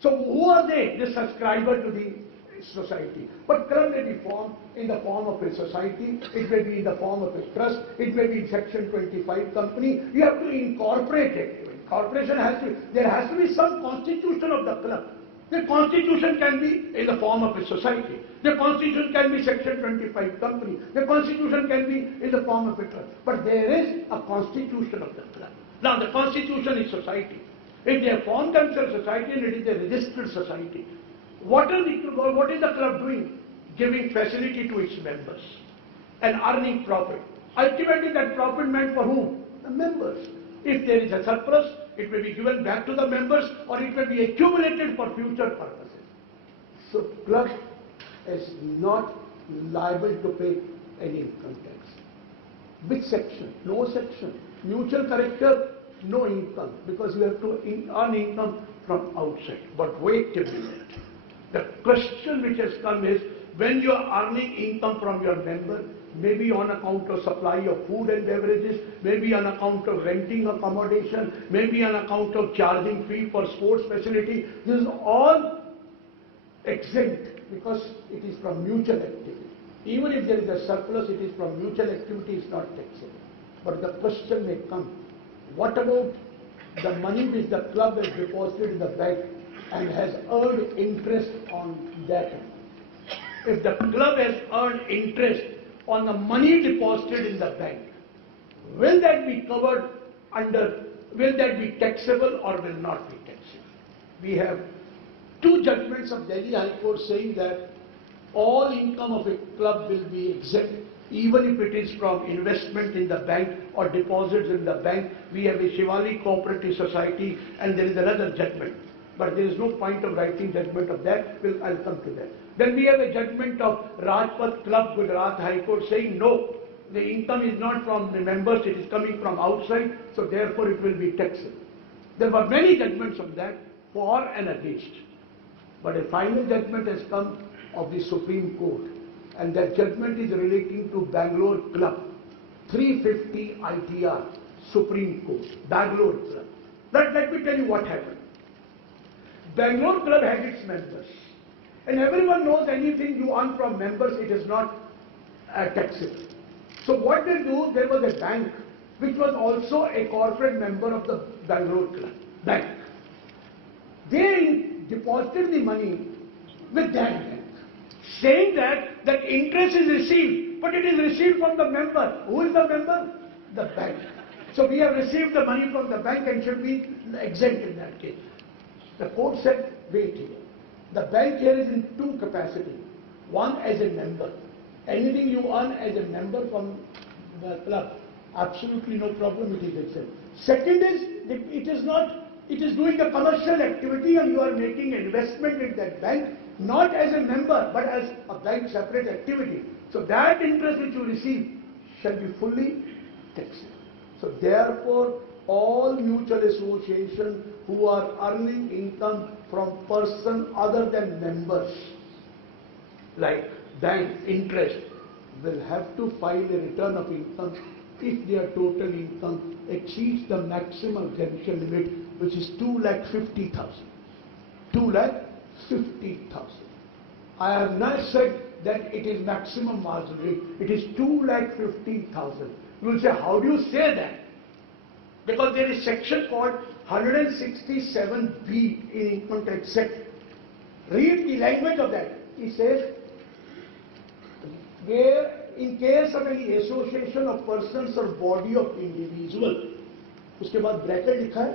So who are they? The subscriber to the society. But club may be formed in the form of a society. It may be in the form of a trust. It may be in Section 25 company. You have to incorporate it. Corporation has to, there has to be some constitution of the club. The constitution can be in the form of a society. The constitution can be Section 25 company. The constitution can be in the form of a trust. But there is a constitution of the club. Now the constitution is society. If they have formed themselves society and it is a registered society, what is the club doing? Giving facility to its members and earning profit. Ultimately that profit meant for whom? The members. If there is a surplus, it may be given back to the members or it may be accumulated for future purposes. So club is not liable to pay any income tax. Which section? No section. Mutual character, no income, because you have to earn income from outside. But wait a minute. The question which has come is, when you are earning income from your member, maybe on account of supply of food and beverages, maybe on account of renting accommodation, maybe on account of charging fee for sports facility, this is all exempt because it is from mutual activity. Even if there is a surplus, it is from mutual activity, it's not taxable. But the question may come, what about the money which the club has deposited in the bank and has earned interest on that? If the club has earned interest on the money deposited in the bank, will that be covered under, will that be taxable or will not be taxable? We have two judgments of Delhi High Court saying that all income of a club will be exempt, even if it is from investment in the bank or deposits in the bank. We have a Shivali Cooperative Society and there is another judgment. But there is no point of writing judgment of that. I'll come to that. Then we have a judgment of Rajpath Club, Gujarat High Court, saying no, the income is not from the members, it is coming from outside, so therefore it will be taxable. There were many judgments of that, for and against. But a final judgment has come of the Supreme Court, and that judgment is relating to Bangalore Club, 350 ITR, Supreme Court, Bangalore Club. Let me tell you what happened. Bangalore Club had its members. And everyone knows anything you earn from members, it is not taxable. So what they do, there was a bank which was also a corporate member of the Bangalore Club bank. They deposited the money with that bank, saying that interest is received, but it is received from the member. Who is the member? The bank. So we have received the money from the bank and should be exempt in that case. The court said, wait here. The bank here is in two capacities. One, as a member. Anything you earn as a member from the club, absolutely no problem, it is exempt. Second is, it is doing a commercial activity and you are making investment in that bank, not as a member, but as a bank separate activity. So that interest which you receive shall be fully taxable. So therefore, all mutual associations who are earning income from person other than members, like bank interest, will have to file a return of income if their total income exceeds the maximum exemption limit, which is 2,50,000. 2,50,000. I have not said that it is maximum marginal rate. It is 2,50,000. You will say, how do you say that? Because there is section called 167B in Income Tax Act. Read the language of that. It says, where in case of any association of persons or body of individual, उसके बाद bracket लिखा है,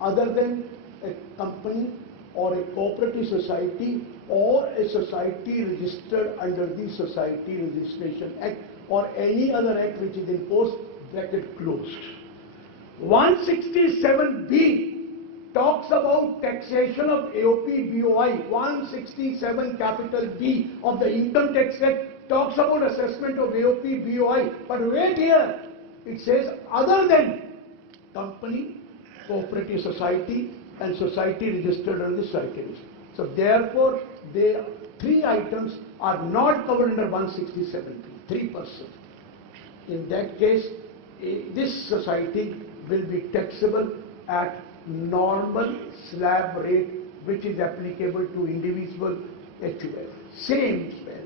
other than a company or a cooperative society or a society registered under the Society Registration Act or any other act which is in force, bracket closed. 167B talks about taxation of AOP BOI. 167 capital B of the Income Tax Act talks about assessment of AOP BOI. But wait here, it says other than company, cooperative society and society registered under the society registry. So therefore, the three items are not covered under 167B, 3%. In that case, this society will be taxable at normal slab rate which is applicable to individual HUF. Same slab rate.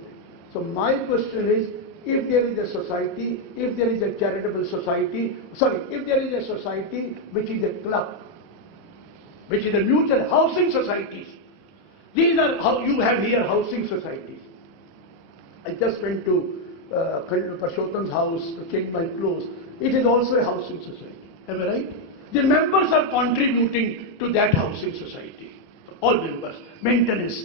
So my question is, if there is a society, if there is a charitable society, if there is a society which is a club, which is a mutual housing societies, these are how you have here housing societies. I just went to Parshottam's house to change my clothes. It is also a housing society. Am I right? The members are contributing to that housing society. All members. Maintenance.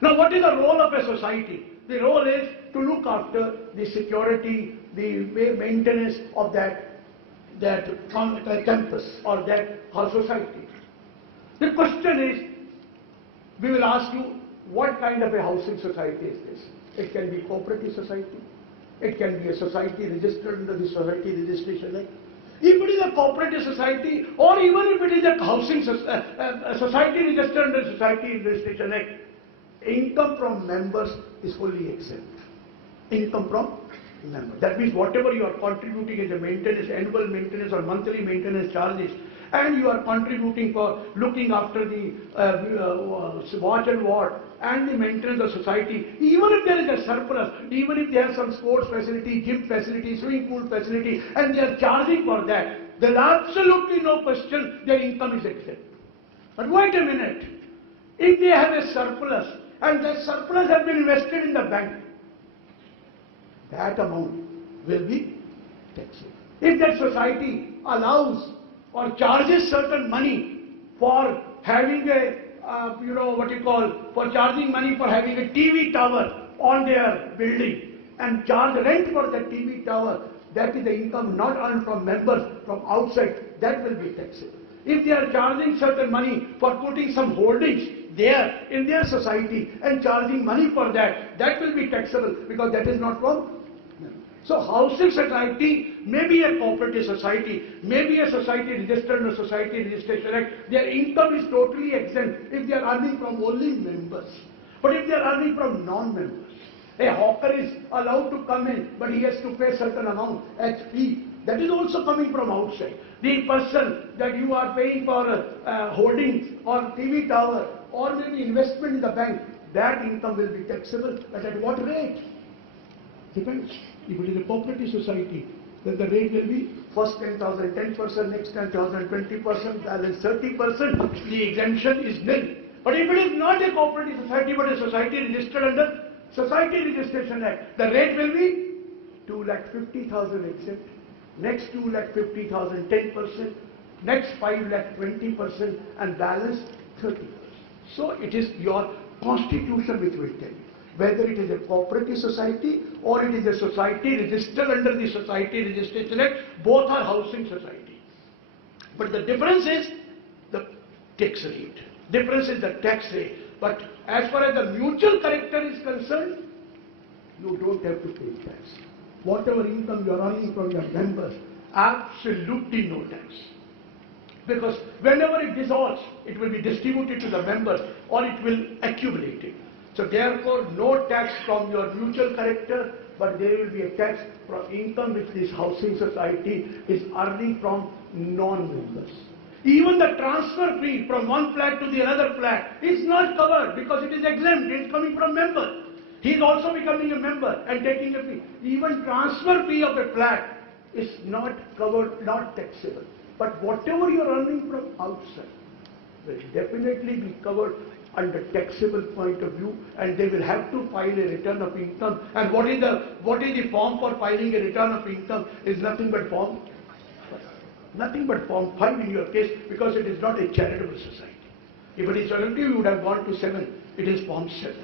Now what is the role of a society? The role is to look after the security, the maintenance of that campus or that society. The question is, we will ask you, what kind of a housing society is this? It can be cooperative society. It can be a society registered under the Society Registration Act. If it is a cooperative society, or even if it is a housing society registered under the Society Registration Act, income from members is fully exempt. Income from members. That means whatever you are contributing as a maintenance, annual maintenance or monthly maintenance charges, and you are contributing for looking after the watch and ward and the maintenance of society, even if there is a surplus, even if they have some sports facility, gym facility, swimming pool facility, and they are charging for that, there is absolutely no question their income is exempt. But wait a minute, if they have a surplus, and that surplus has been invested in the bank, that amount will be taxable. If that society allows or charges certain money for having a, for charging money for having a TV tower on their building and charge rent for that TV tower, that is the income not earned from members from outside, that will be taxable. If they are charging certain money for putting some holdings there in their society and charging money for that, that will be taxable because that is not from. So housing society may be a cooperative society, may be a society registered under Society Registration Act. Their income is totally exempt if they are earning from only members. But if they are earning from non-members, a hawker is allowed to come in, but he has to pay certain amount as fee. That is also coming from outside. The person that you are paying for holdings or TV tower or maybe investment in the bank, that income will be taxable. But at what rate? Depends. If it is a cooperative society, then the rate will be first 10,000, 10%, next 10,000, 20%, balance 30%. The exemption is nil. But if it is not a cooperative society but a society registered under Society Registration Act, the rate will be 2,50,000 exempt, next 2,50,000 10%, next 5,20% and balance 30%. So it is your constitution which will tell you whether it is a cooperative society or it is a society registered under the Society Registration Act. Both are housing society. But the difference is the tax rate. Difference is the tax rate. But as far as the mutual character is concerned, you don't have to pay tax. Whatever income you are earning from your members, absolutely no tax. Because whenever it dissolves, it will be distributed to the members or it will accumulate it. So therefore, no tax from your mutual character, but there will be a tax from income which this housing society is earning from non-members. Even the transfer fee from one flat to the another flat is not covered because it is exempt, it is coming from members. He is also becoming a member and taking a fee. Even transfer fee of a flat is not covered, not taxable. But whatever you are earning from outside will definitely be covered under taxable point of view, and they will have to file a return of income. And what is the form for filing a return of income? Is nothing but form 5 in your case, because it is not a charitable society. If it is charitable, you would have gone to 7. It is form 7.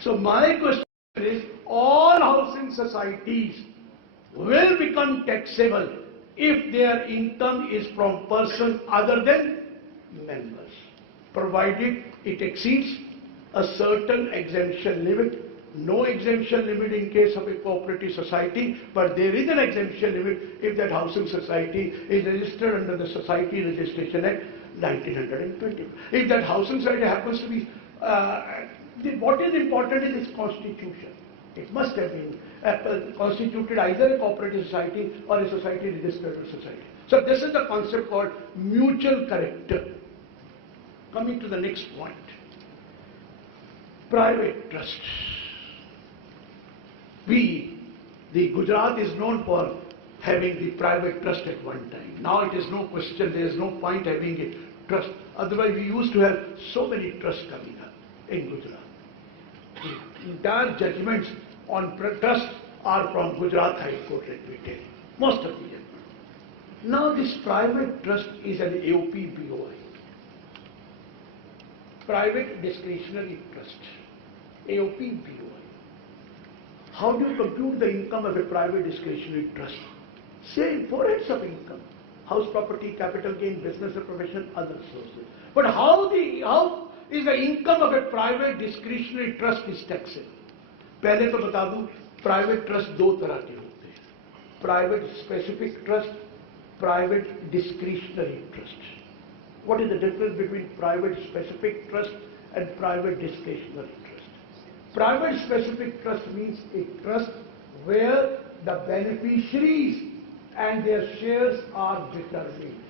So my question is, all housing societies will become taxable if their income is from person other than members, provided it exceeds a certain exemption limit. No exemption limit in case of a cooperative society, but there is an exemption limit if that housing society is registered under the Society Registration Act 1920. If that housing society happens to be, what is important is its constitution. It must have been constituted either a cooperative society or a society registered society. So this is the concept called mutual character. Coming to the next point, private trust. The Gujarat is known for having the private trust at one time. Now it is no question, there is no point having a trust. Otherwise we used to have so many trusts coming up in Gujarat. The entire judgments on trust are from Gujarat High Court, let me tell you. Most of the judgments. Now this private trust is an AOPBOI. Private Discretionary Trust. AOPBOI. How do you compute the income of a private discretionary trust? Say 4 heads of income: house property, capital gain, business or profession, other sources. But how is the income of a private discretionary trust is taxable? पहले तो बता दूं, private trust दो तरह के होते हैं: private specific trust, private discretionary trust. What is the difference between private specific trust and private discretionary trust? Private specific trust means a trust where the beneficiaries and their shares are determined.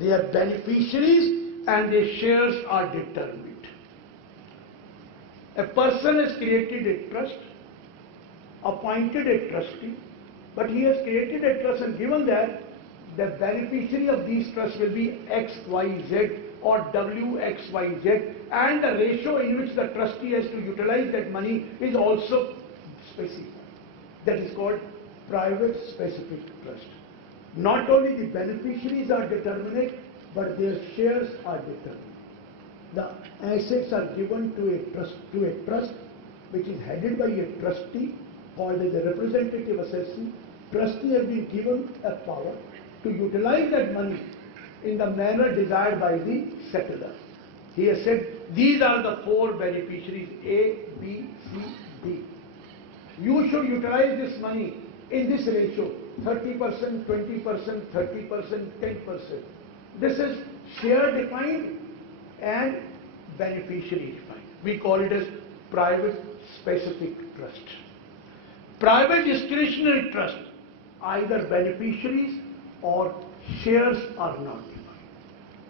Their beneficiaries and their shares are determined. A person has created a trust, appointed a trustee, but he has created a trust and given that the beneficiary of these trusts will be XYZ or WXYZ, and the ratio in which the trustee has to utilize that money is also specified. That is called private specific trust. Not only the beneficiaries are determined, but their shares are determined. The assets are given to a trust which is headed by a trustee called as a representative assessee. Trustee has been given a power to utilize that money in the manner desired by the settlor. He has said, these are the 4 beneficiaries, A, B, C, D. You should utilize this money in this ratio, 30%, 20%, 30%, 10%. This is share defined and beneficiary defined. We call it as private specific trust. Private discretionary trust, either beneficiaries or shares are not defined.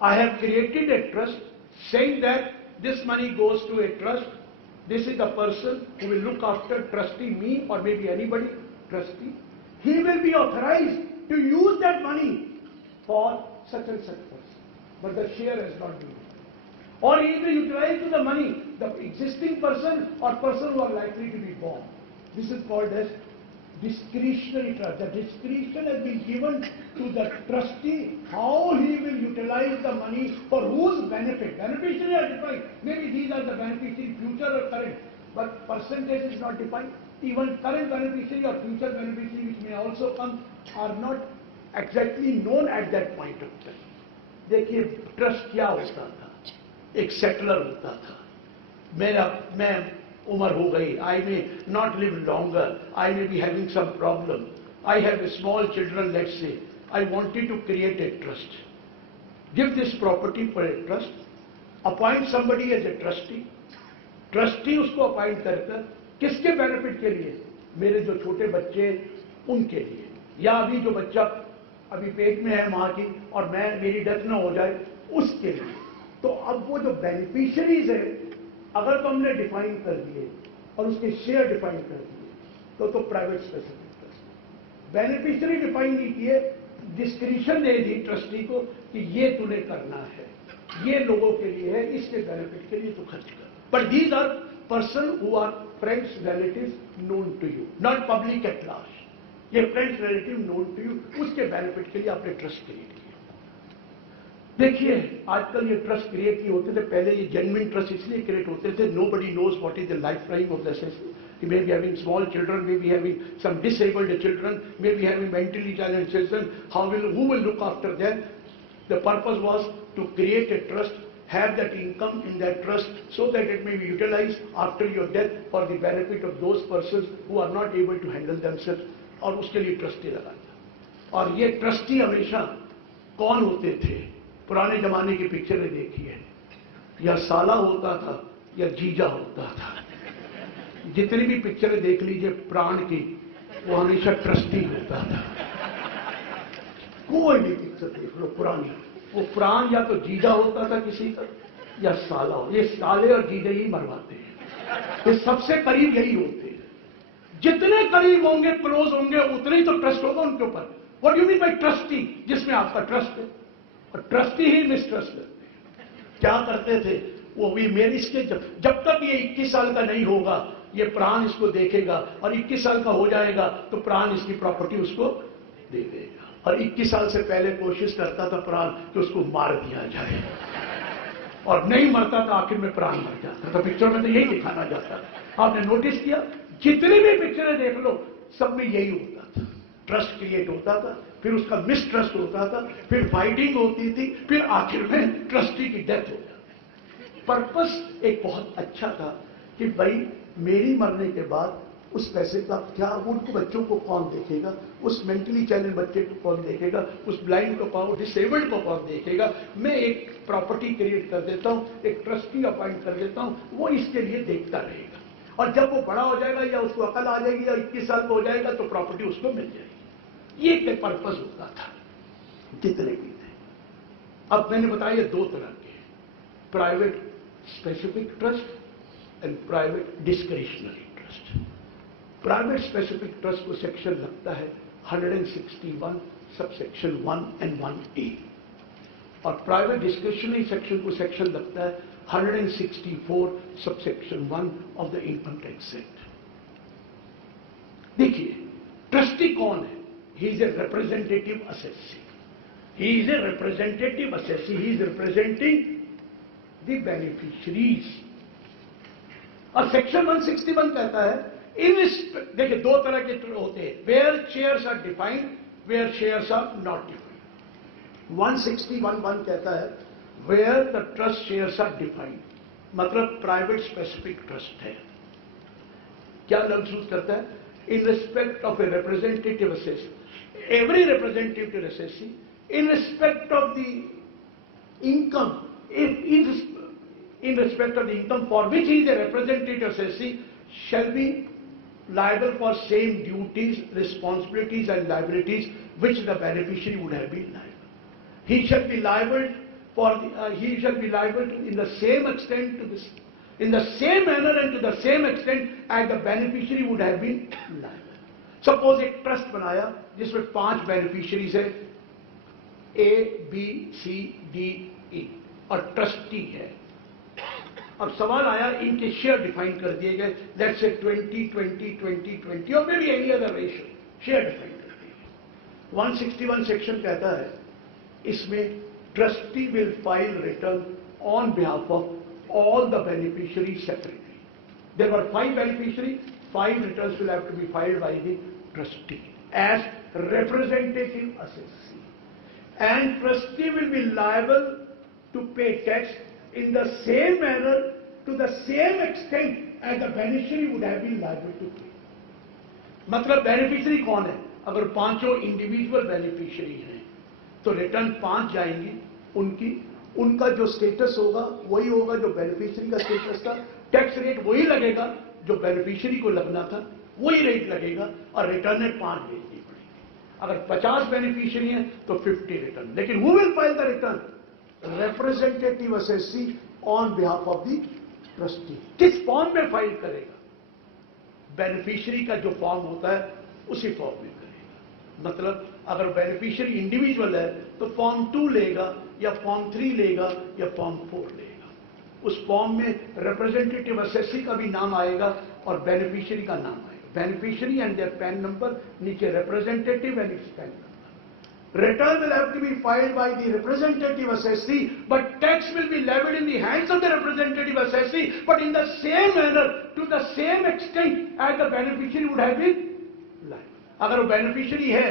I have created a trust saying that this money goes to a trust. This is the person who will look after trustee, me or maybe anybody, trustee. He will be authorized to use that money for such and such person. But the share has not been used. Or he will utilize to the money, the existing person or person who are likely to be born. This is called as discretionary trust. The discretion has been given to the trustee how he will utilize the money for whose benefit. Beneficiary are defined. Maybe these are the beneficiary, future or current, but percentage is not defined. Even current beneficiary or future beneficiary which may also come are not exactly known at that point of time. देखिए trust क्या होता था? एक settler होता था. मैं उम्र हो गई, I may not live longer, I may be having some problem, I have small children, let's say, I wanted to create a trust. Give this property for a trust, appoint somebody as a trustee, trustee उसको appoint कर किसके benefit के लिए? मेरे जो छोटे बच्चे उनके लिए, या अभी जो बच्चा अभी पेट में है माँ की और मेरी डेथ न हो जाए उसके लिए. तो अब वो जो बेनिफिशियरीज है, अगर तो हमने डिफाइन कर दिए और उसके शेयर डिफाइन कर दिए, तो private specific trust. Beneficiary define नहीं किए, डिस्क्रिशन दे दी ट्रस्टी को कि ये तूने करना है, ये लोगों के लिए है, इसके बेनिफिट के लिए तू खर्च कर। But these are person who are friends relatives known to you, not public at large. ये friends relative known to you, उसके बेनिफिट के लिए आपने ट्रस्ट क्रिएट किया। देखिए आजकल ये ट्रस्ट क्रिएट किए होते थे, पहले ये जेन्युइन ट्रस्ट इसलिए क्रिएट होते थे, nobody knows what is the lifetime of the assessor. He may be having small children, may be having some disabled children, may be having mentally challenged children. Who will look after them? The purpose was to create a trust, have that income in that trust so that it may be utilized after your death for the benefit of those persons who are not able to handle themselves. और उसके लिए trustee लगाया। और ये trustee हमेशा कौन होते थे? पुराने जमाने की पिक्चरें देखी है, या साला होता था या जीजा होता था। जितनी भी पिक्चरें देख लीजिए प्राण की, वो हमेशा ट्रस्टी होता था। कोई भी पिक्चर देख लो पुरानी, वो प्राण या तो जीजा होता था किसी का, या साला हो। ये साले और जीजे ही मरवाते हैं, ये सबसे करीब यही होते हैं। जितने करीब होंगे, क्लोज होंगे, उतने ही तो ट्रस्ट होगा उनके ऊपर। What you mean by trustee? जिसमें आपका ट्रस्ट है। और ट्रस्टी ही मिसट्रस्ट करते हैं। क्या करते थे वो भी मेरी इसके जब तक ये 21 साल का नहीं होगा, ये प्राण इसको देखेगा, और 21 साल का हो जाएगा तो प्राण इसकी प्रॉपर्टी उसको दे देगा। और 21 साल से पहले कोशिश करता था प्राण कि उसको मार दिया जाए, और नहीं मरता था, आखिर में प्राण मर जाता था। पिक्चर में तो यही दिखाना जाता था। आपने नोटिस किया, जितनी भी पिक्चरें देख लो सब में यही होता था। ट्रस्ट क्रिएट होता था, फिर उसका मिसट्रस्ट होता था, फिर फाइटिंग होती थी, फिर आखिर में ट्रस्टी की डेथ हो जाती। पर्पस एक बहुत अच्छा था कि भाई मेरी मरने के बाद उस पैसे का क्या, उनको बच्चों को कौन देखेगा, उस मेंटली चैलेंज बच्चे को कौन देखेगा, उस ब्लाइंड को कौन, डिसेबल्ड को कौन देखेगा। मैं एक प्रॉपर्टी क्रिएट कर देता हूं, एक ट्रस्टी अपॉइंट कर देता हूं, वो इसके लिए देखता रहेगा। और जब वो बड़ा हो जाएगा या उसको अकल आ जाएगी या 21 साल का हो जाएगा तो प्रॉपर्टी उसको मिल जाएगी। ये एक पर्पस होता था, जितने भी थे। अब मैंने बताया दो तरह के, private specific trust and private discretionary trust. Private specific trust को सेक्शन लगता है 161 सब सेक्शन 1 and 1A, और प्राइवेट डिस्क्रिशनरी सेक्शन को सेक्शन लगता है 164 sub section 1 of the income tax act. देखिए ट्रस्टी कौन है? He is a representative assessee. He is a representative assessee. He is representing the beneficiaries. और section 161 कहता है देखिए दो तरह के होते हैं, where shares are defined, where shares are not defined. 161(1) कहता है where the trust shares are defined, मतलब प्राइवेट स्पेसिफिक ट्रस्ट है। क्या लफ्ज यूज करता है? In respect of a representative assessee, every representative assessee, in respect of the income, in respect of the income for which he is a representative assessee, shall be liable for same duties, responsibilities and liabilities which the beneficiary would have been liable. He shall be liable for he shall be liable to, in the same extent to this, in the same manner and to the same extent as the beneficiary would have been liable. Suppose एक trust बनाया जिसमें 5 beneficiaries है, A, B, C, D, E, और trustee है। अब सवाल आया इनके शेयर डिफाइन कर दिए गए, लेट्स से 20, 20, 20, 20 और may be any other ratio, share define कर दिए गए। 161 सेक्शन कहता है इसमें trustee will file return on behalf of all the beneficiaries separately. There were 5 beneficiaries, 5 returns will have to be filed by the trustee as representative assessee. And trustee will be liable to pay tax in the same manner to the same extent as the beneficiary would have been liable to pay. मतलब beneficiary कौन है? अगर पांचों individual beneficiary हैं तो return 5 जाएंगी, उनका जो स्टेटस होगा वही होगा जो बेनिफिशियरी का स्टेटस था, टैक्स रेट वही लगेगा जो बेनिफिशियरी को लगना था, वही रेट लगेगा, और रिटर्न है 5 भेजनी पड़ेगी। अगर 50 बेनिफिशियरी हैं तो 50 रिटर्न। लेकिन who will file the return? Representative assessee on behalf of the trustee. किस फॉर्म में फाइल करेगा? बेनिफिशियरी का जो फॉर्म होता है उसी फॉर्म में करेगा। मतलब अगर बेनिफिशियरी इंडिविजुअल है तो फॉर्म 2 लेगा या फॉर्म 3 लेगा या फॉर्म 4 लेगा। उस फॉर्म में रिप्रेजेंटेटिव असेसी का भी नाम आएगा और बेनिफिशियरी का नाम आएगा। Beneficiary and their PAN number, नीचे representative and its PAN number. Return will have to be filed by the representative assessee, but tax will be levied in the hands of the representative assessee, but in the same manner, to the same extent as the beneficiary would have been liable. अगर वो beneficiary है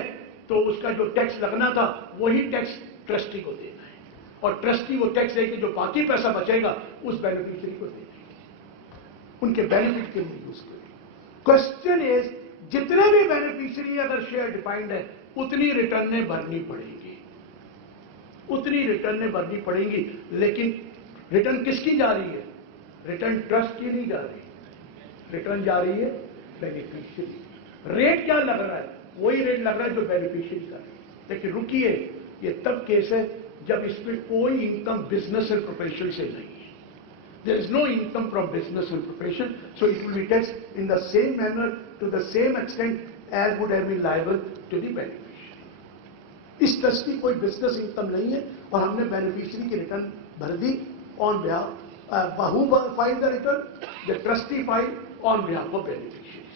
तो उसका जो tax लगना था वही tax trustee को देना है, और ट्रस्टी वो टैक्स लेके जो बाकी पैसा बचेगा उस बेनिफिशियरी को दे देंगे, उनके बेनिफिट के लिए यूज करेंगे। क्वेश्चन इज, जितने भी बेनिफिशियरी अगर शेयर डिफाइंड है उतनी रिटर्नें भरनी पड़ेगी, उतनी रिटर्नें भरनी पड़ेंगी। लेकिन रिटर्न किसकी जा रही है? रिटर्न ट्रस्ट की नहीं जा रही, रिटर्न जा रही है बेनिफिशियरी। रेट क्या लग रहा है? वही रेट लग रहा है जो बेनिफिशियरी का है। लेकिन रुकिए, ये तब केस है जब इसमें कोई इनकम बिजनेस एंड प्रोफेशन से नहीं है। There is no income from business and profession, so it will be taxed in the same manner, to the same extent as would have been liable to the beneficiary. इस trust की कोई business income नहीं है और हमने beneficiary की return भर दी on behalf, who file the return? The trustee file on behalf of beneficiaries.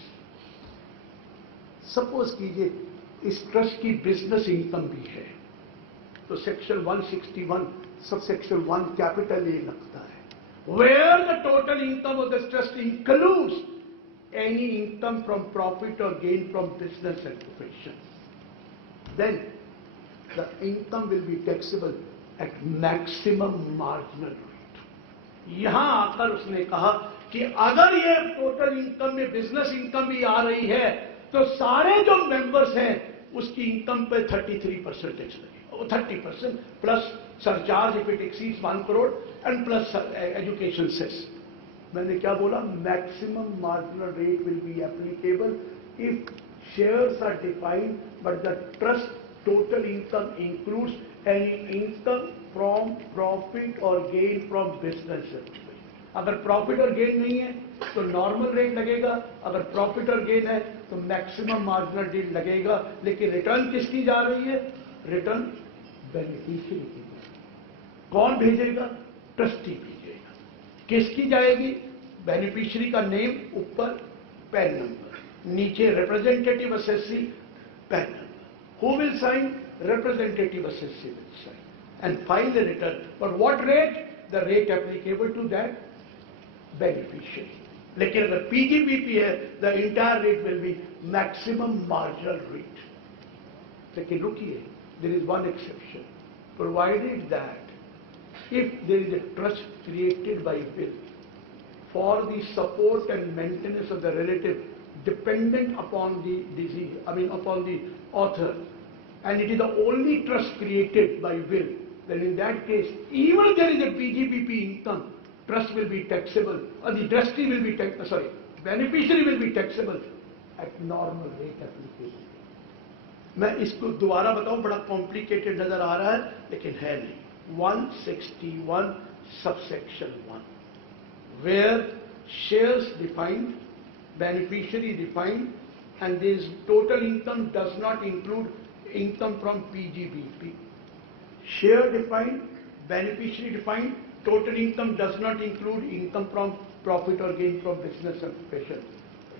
Suppose कीजिए इस ट्रस्ट की बिजनेस इनकम भी है तो section 161 sub section 1 capital A लगता है, where the total income of the trust includes any income from profit or gain from business and profession, then the income will be taxable at maximum marginal rate. यहां आकर उसने कहा कि अगर ये total income में बिजनेस इनकम भी आ रही है तो सारे जो मेंबर्स हैं उसकी इनकम पे 33% टैक्स लगेगा, 30% plus surcharge if it exceeds 1 crore and plus education cess. मैंने क्या बोला? Maximum marginal rate will be applicable if shares are defined but the trust total income includes any income from profit और gain from business. अगर profit और gain नहीं है तो normal rate लगेगा, अगर प्रॉफिट और गेन है तो मैक्सिमम मार्जिनल रेट लगेगा। लेकिन रिटर्न किसकी जा रही है? रिटर्न बेनिफिशियरी की। कौन भेजेगा? ट्रस्टी भेजेगा। किसकी जाएगी? बेनिफिशियरी का नेम ऊपर, पैन नंबर, नीचे representative assessee, PAN number. Who will sign? Representative assessee will sign and file the return. But what rate? The rate applicable to that beneficiary. लेकिन अगर पीजीबीपी है the entire rate will be maximum marginal rate. लेकिन रुकिए, there is one exception, provided that if there is a trust created by will for the support and maintenance of the relative dependent upon the disease, upon the author, and it is the only trust created by will, then in that case, even if there is a PGBP income, trust will be taxable, or the trustee will be beneficiary will be taxable at normal rate applicable. मैं इसको दोबारा बताऊं, बड़ा complicated नजर आ रहा है लेकिन है नहीं। 161 subsection 1 where shares defined, beneficiary defined, and this total income does not include income from PGBP. Share defined, beneficiary defined, total income does not include income from profit or gain from business or profession.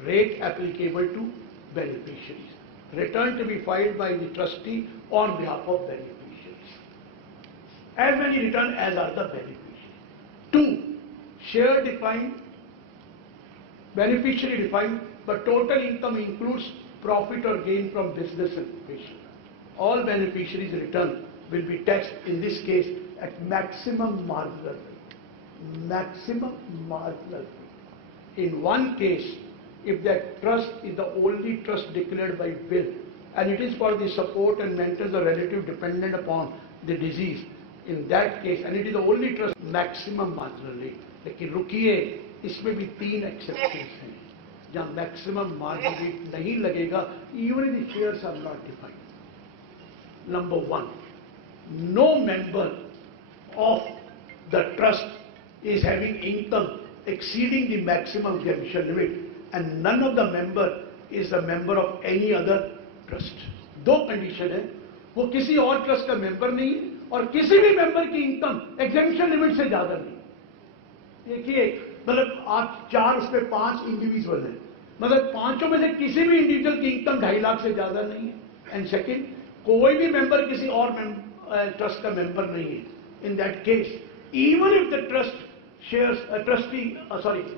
Rate applicable to beneficiaries. Return to be filed by the trustee on behalf of beneficiaries. As many return as are the beneficiaries. 2. Share defined, beneficiary defined, but total income includes profit or gain from business and profession. All beneficiaries' return will be taxed in this case at maximum marginal rate. Maximum marginal rate. In one case, if that trust is the only trust declared by will, and it is for the support and maintenance of relative dependent upon the disease, in that case, and it is the only trust, maximum marginal rate. लेकिन रुकिए, इसमें भी 3 exceptions हैं जहां maximum marginal rate नहीं लगेगा, even if the shares are not defined. Number 1, no member of the trust is having income exceeding the maximum exemption limit and none of the member is a member of any other trust. दो condition है, वो किसी और trust का member नहीं है और किसी भी मेंबर की इनकम एग्जेम्पशन लिमिट से ज्यादा नहीं। देखिए मतलब आप 4 उस पे 5 इंडिविजुअल है, मतलब पांचों में से किसी भी इंडिविजुअल की इनकम 2.5 लाख से ज्यादा नहीं है। एंड सेकंड, कोई भी मेंबर किसी और ट्रस्ट का मेंबर नहीं है। In that case even if the trust shares a trustee,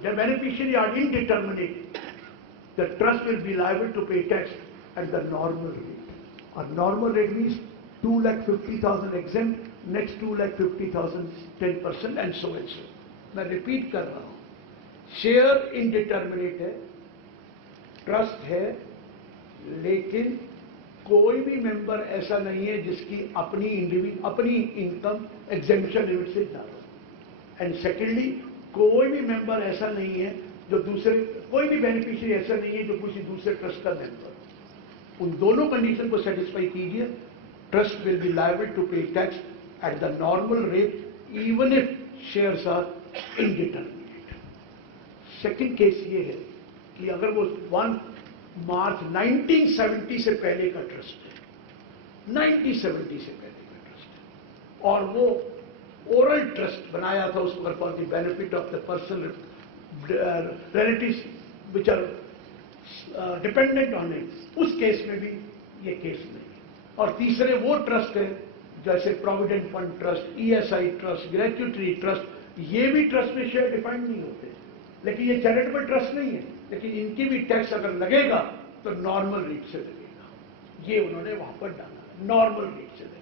the beneficiary are indeterminate, the trust will be liable to pay tax at the normal rate. A normal rate means 2,50,000 exempt, next 2,50,000 10% and so and so. मैं repeat कर रहा हूं, share indeterminate है, trust है, लेकिन कोई भी member ऐसा नहीं है जिसकी अपनी इनकम एग्जेम्पशन लिमिट से ज्यादा। एंड सेकेंडली, कोई भी मेंबर ऐसा नहीं है जो कोई भी बेनिफिशियरी ऐसा नहीं है जो किसी दूसरे ट्रस्ट का मेंबर। उन दोनों कंडीशन को सेटिस्फाई कीजिए, trust will be liable to pay tax at the normal rate even if shares are indeterminate. Second case ये है कि अगर वो 1 मार्च 1970 से पहले का ट्रस्ट है, 1970 से पहले का ट्रस्ट है, और वो ओरल ट्रस्ट बनाया था उस पर for the benefit of the person relatives which are dependent on it, उस केस में भी ये केस नहीं। और तीसरे वो ट्रस्ट है जैसे provident fund trust, ESI trust, gratuity trust, ये भी ट्रस्ट में शेयर डिफाइंड नहीं होते, लेकिन ये चैरिटेबल ट्रस्ट नहीं है, लेकिन इनकी भी टैक्स अगर लगेगा तो नॉर्मल रेट से लगेगा। ये उन्होंने वहां पर डाला, नॉर्मल रेट से लगेगा।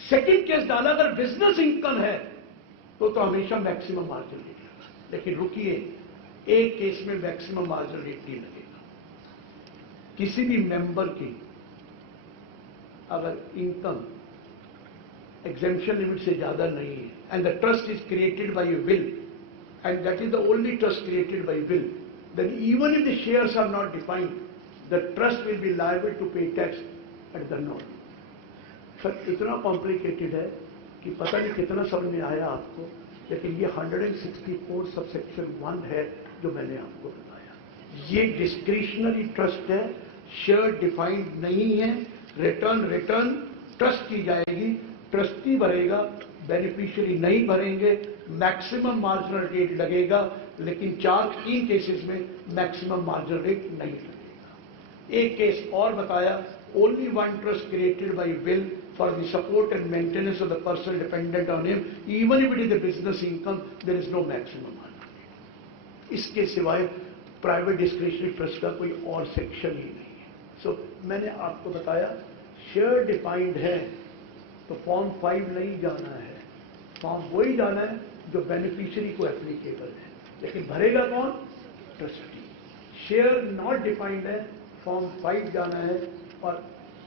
सेकंड केस डाला अगर बिजनेस इनकम है तो हमेशा मैक्सिमम मार्जिन रेट लगा, लेकिन रुकिए, एक केस में मैक्सिमम मार्जिन रेट नहीं लगेगा। किसी भी मेंबर की अगर इनकम एग्जेम्पशन लिमिट से ज्यादा नहीं है and the trust is created by will and that is the only trust created by will, then even if the shares are not defined, the trust will be liable to pay tax at the norm. Sir इतना complicated है कि पता नहीं कितना समझ में आया आपको, लेकिन ये 164 सबसेक्शन 1 है जो मैंने आपको बताया। ये डिस्क्रिशनरी ट्रस्ट है, शेयर डिफाइंड नहीं है, रिटर्न ट्रस्ट की जाएगी, ट्रस्टी भरेगा, बेनिफिशियरी नहीं भरेंगे, मैक्सिमम मार्जिनल रेट लगेगा, लेकिन 3 केसेस में मैक्सिमम मार्जिनल रेट नहीं लगेगा। एक केस और बताया, only one trust created by will for the support and maintenance of the person dependent on him, even if it is the business income, there is no maximum marginal rate. इसके सिवाय private discretionary trust का कोई और section ही नहीं है। सो मैंने आपको बताया, शेयर डिफाइंड है तो फॉर्म 5 नहीं जाना है, फॉर्म वही जाना है जो बेनिफिशियरी को एप्लीकेबल है, लेकिन भरेगा कौन? ट्रस्टी। शेयर नॉट डिफाइंड है, फॉर्म 5 जाना है और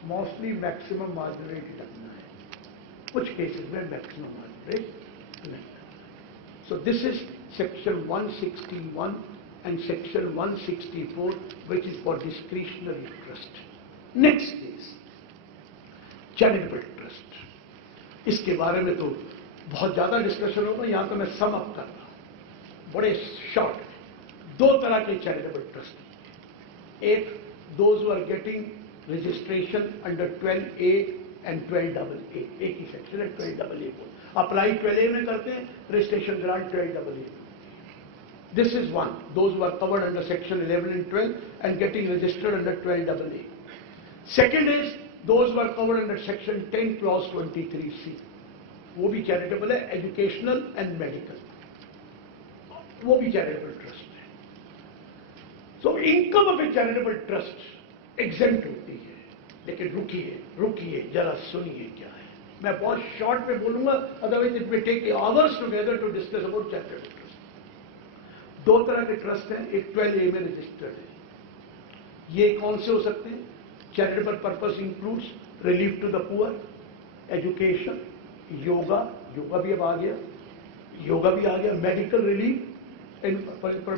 मोस्टली मैक्सिमम मार्जिन रेट लगना है, कुछ केसेस में मैक्सिमम मार्जिन रेट नहीं। So this is section 161 and section 164 which is for discretionary trust. Next case charitable trust. इसके बारे में तो बहुत ज्यादा डिस्कशन होगा, यहां तो मैं सम अप कर रहा हूं बड़े शॉर्ट। 2 तरह के चैरिटेबल ट्रस्ट, एक those who are getting registration under 12A and 12AA, एक ही सेक्शन है 12AA को अप्लाई 12A में करते हैं, registration grant 12AA। This is one, those who are covered under section 11 and 12 and getting registered under 12AA. Second is those who are covered under section 10 clause 23C, वो भी charitable है, educational and medical, वो भी charitable trust है। तो income of A charitable trust exempt होती है, लेकिन रुकिए जरा सुनिए क्या है। मैं बहुत शॉर्ट में बोलूंगा, otherwise it will take hours together to discuss about charitable trust. 2 तरह के ट्रस्ट हैं, एक 12A में रजिस्टर्ड है। ये कौन से हो सकते हैं? Charitable purpose includes relief to the poor, education, yoga भी अब आ गया, medical relief,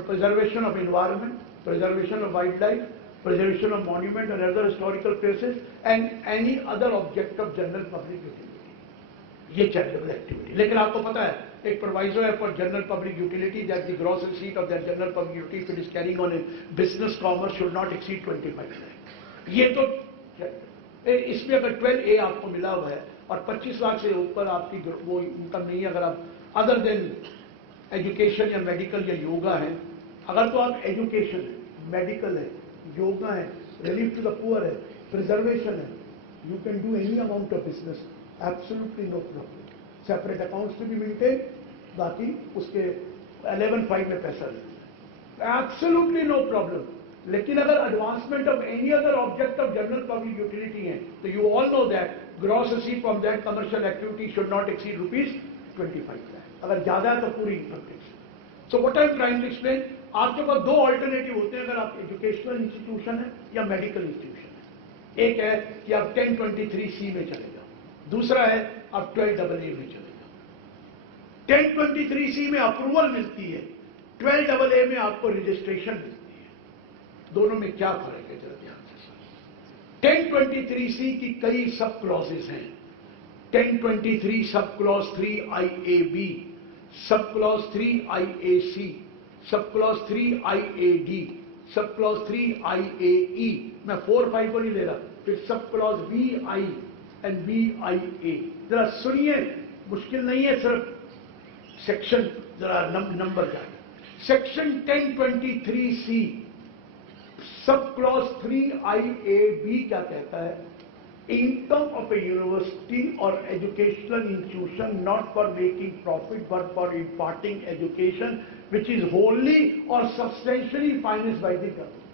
preservation of environment, preservation of wildlife, preservation of monument and other historical places, and any other object of general public utility. ये charitable activity. लेकिन आपको पता है एक प्रोवाइजो है for general public utility that the gross receipt of that general public utility if it is carrying on A business commerce should not exceed 25 lakh. ये तो इसमें अगर 12A आपको मिला हुआ है और 25 लाख से ऊपर आपकी वो इनकम नहीं है, अगर आप अदर देन एजुकेशन या मेडिकल या योगा है, अगर तो आप एजुकेशन है, मेडिकल है, योगा है, रिलीफ टू द पुअर है, प्रिजर्वेशन है, you can do any amount of business, absolutely no problem. Separate accounts to be maintain, बाकी उसके 11(5) में पैसा लगता है, एब्सोल्युटली नो प्रॉब्लम। लेकिन अगर advancement of any other object of general public utility है तो you all know that gross receipt from that commercial activity should not exceed ₹25 lakh. अगर ज्यादा है तो पूरी income tax. So what I am trying to explain, आपके पास दो ऑल्टरनेटिव होते हैं अगर आप एजुकेशनल इंस्टीट्यूशन है या मेडिकल इंस्टीट्यूशन है। एक है कि आप 1023C में चले जाओ, दूसरा है आप 12AA में चले जाओ। 1023C में अप्रूवल मिलती है, 12AA में आपको रजिस्ट्रेशन मिलती है। दोनों में क्या फर्क है जरा ध्यान से। 1023C की कई सब क्लॉजेस हैं। 1023 sub clause 3IAB, sub clause 3IAC, sub clause 3IAD, sub clause 3IAE। मैं 4, 5 को नहीं ले रहा, फिर sub clause BI and BIA। जरा सुनिए, मुश्किल नहीं है, सिर्फ सेक्शन जरा नंबर जाए। Section 1023C sub clause 3IAB क्या कहता है? इनकम ऑफ ए यूनिवर्सिटी और educational institution not for making profit but for imparting education which is wholly or substantially financed by the government.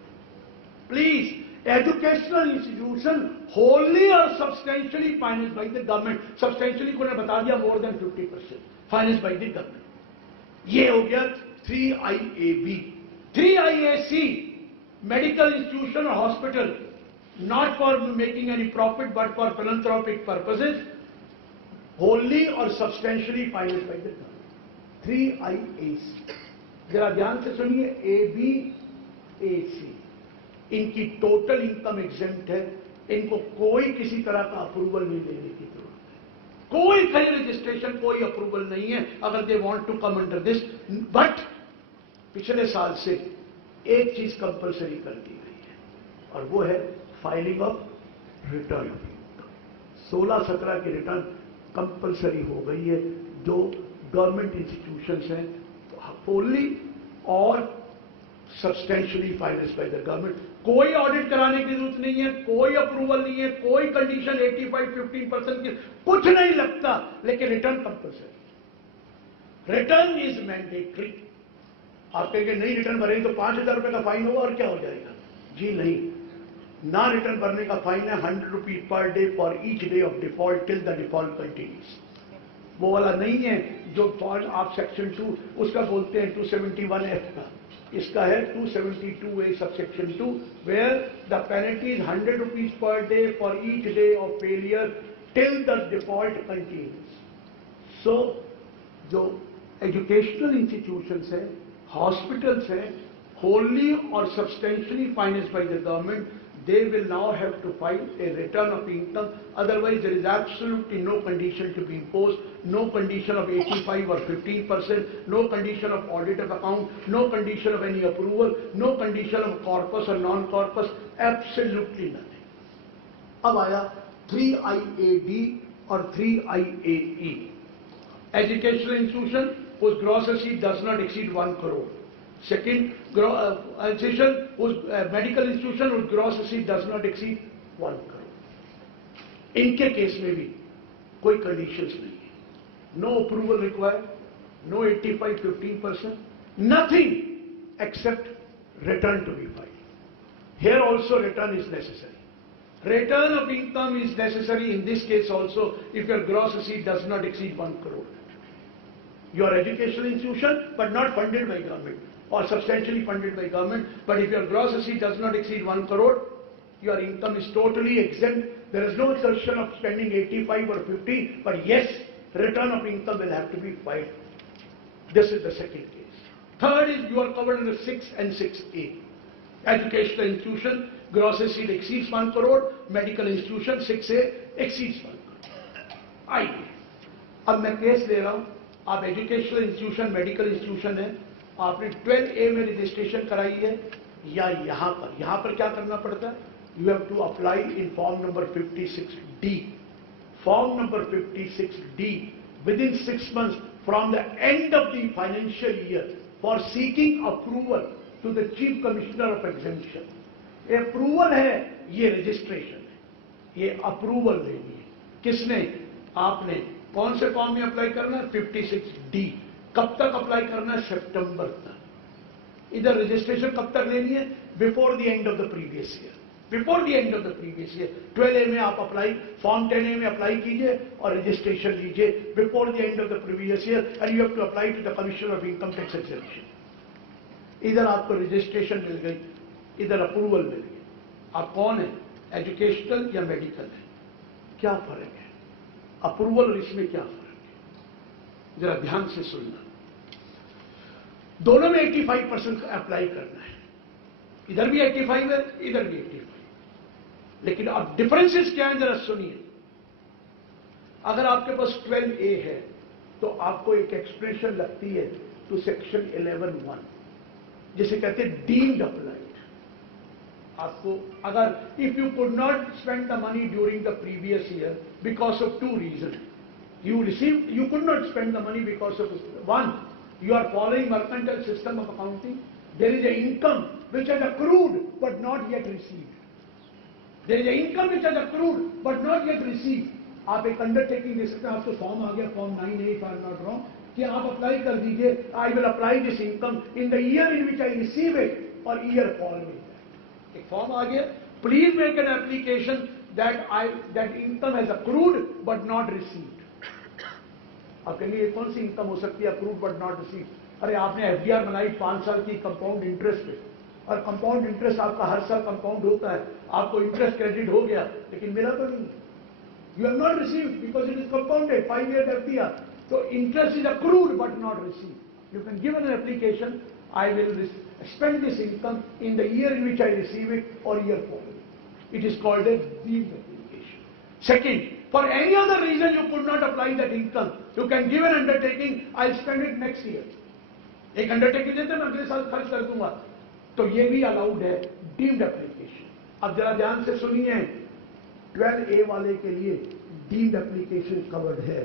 Please, educational institution wholly or substantially financed by the government. Substantially को ने बता दिया more than 50% financed by the government. ये हो गया 3IAB. 3IAC medical institution or hospital not for making any profit but for philanthropic purposes, wholly or substantially financed by the government. 3IAC जरा ध्यान से सुनिए, ABAC इनकी टोटल इनकम एग्जेम्प्ट है, इनको कोई किसी तरह का अप्रूवल नहीं लेने की जरूरत है, कोई कहीं रजिस्ट्रेशन, कोई अप्रूवल नहीं है अगर they want to come under this. But पिछले साल से एक चीज कंपलसरी कर दी गई है और वो है फाइलिंग ऑफ रिटर्न। 16-17 की रिटर्न कंपलसरी हो गई है। जो गवर्नमेंट इंस्टीट्यूशंस हैं फुल्ली और substantially financed by the government, कोई ऑडिट कराने की जरूरत नहीं है, कोई अप्रूवल नहीं है, कोई कंडीशन 85-15% की कुछ नहीं लगता, लेकिन return compulsory. Return is mandatory. आप कहेंगे नहीं रिटर्न भरेंगे तो 5,000 रुपए का फाइन होगा और क्या हो जाएगा? जी नहीं, ना रिटर्न भरने का फाइन है 100 rupees per day for each day of default till the default continues. वो वाला नहीं है जो फॉल्ट आप सेक्शन 2 उसका बोलते हैं 271F का, इसका है 272A subsection 2 where the penalty is 100 rupees per day for each day of failure till the default continues. So जो एजुकेशनल इंस्टीट्यूशंस हैं, hospitals हैं, wholly or substantially financed by the government, they will now have to file a return of income. Otherwise, there is absolutely no condition to be imposed, no condition of 85 or 15%, no condition of audit of account, no condition of any approval, no condition of corpus or non-corpus, absolutely nothing. अब आया 3IAD और 3IAE. Educational institution whose gross receipt does not exceed 1 crore. Second, institution whose medical institution whose gross receipt does not exceed 1 crore. इनके case में भी कोई conditions नहीं है, no approval required, no 85-15%, nothing except return to be filed. Here also return is necessary. Return of income is necessary in this case also if your gross receipt does not exceed 1 crore. Your educational institution but not funded by government or substantially funded by government, but if your gross receipt does not exceed 1 crore, your income is totally exempt. There is no assertion of spending 85 or 50, but yes, return of income will have to be filed. This is the second case. Third is you are covered under 6 and 6A. Educational institution, gross receipt exceeds 1 crore, medical institution 6A exceeds 1 crore. आइए अब मैं case ले रहा हूं आप educational institution, medical institution है, आपने 12A में रजिस्ट्रेशन कराई है, या यहाँ पर क्या करना पड़ता है? You have to apply in form number 56D. Form number 56D within 6 months from the end of the financial year for seeking approval to the Chief Commissioner of Exemption. Approval है, ये रजिस्ट्रेशन है, ये approval लेनी है. किसने? आपने. कौन से फॉर्म में अप्लाई करना है? 56D. कब तक अप्लाई करना है? सितंबर तक. इधर रजिस्ट्रेशन कब तक लेनी है? Before the end of the previous year. Before the end of the previous year 12A में आप अप्लाई, फॉर्म 10A में अप्लाई कीजिए और रजिस्ट्रेशन लीजिए before the end of the previous year and you have to apply to the commissioner of income tax exemption. इधर आपको registration मिल गई, इधर अप्रूवल मिल गई. आप कौन है? एजुकेशनल या मेडिकल है? क्या फर्क है? अप्रूवल और इसमें क्या फर्क है? जरा ध्यान से सुनना. दोनों में 85% अप्लाई करना है. इधर भी 85 है, इधर भी 85. लेकिन अब डिफरेंसेस क्या है जरा सुनिए. अगर आपके पास 12A है तो आपको एक एक्सप्रेशन लगती है टू सेक्शन 11(1) जिसे कहते हैं डीम्ड अप्लाइड. आपको अगर if you could not spend the money during the previous year because of 2 reasons, you could not spend the money because of 1, you are following mercantile system of accounting. There is an income which has accrued but not yet received. There is an income which has accrued but not yet received. आप एक undertaking दे सकते हैं. आपको form आ गया, form 9A if I am not wrong, कि आप apply कर दीजिए, I will apply this income in the year in which I receive it और ईयर फॉलोइंग. एक फॉर्म आ गया, please make an application that income has accrued but not received. आप कहेंगे ये कौन सी इनकम हो सकती है अक्रूड बट नॉट रिसीव्ड? अरे आपने FDR बनाई 5 साल की कंपाउंड इंटरेस्ट पे, और कंपाउंड इंटरेस्ट आपका हर साल कंपाउंड होता है, आपको इंटरेस्ट क्रेडिट हो गया लेकिन मिला तो नहीं. You have not received because it is compounded 5 years FDR. So interest is accrued but not received. You can give an application, I will spend this income in the year in which I receive it or year following. It is called a deemed application. Second, for any other reason you could not apply that income, you can give an undertaking, I'll spend it next year. एक undertaking देते मैं अगले साल खर्च कर दूंगा, तो ये भी अलाउड है, डीम्ड एप्लीकेशन. अब जरा ध्यान से सुनिए, 12A वाले के लिए डीम्ड एप्लीकेशन कवर्ड है.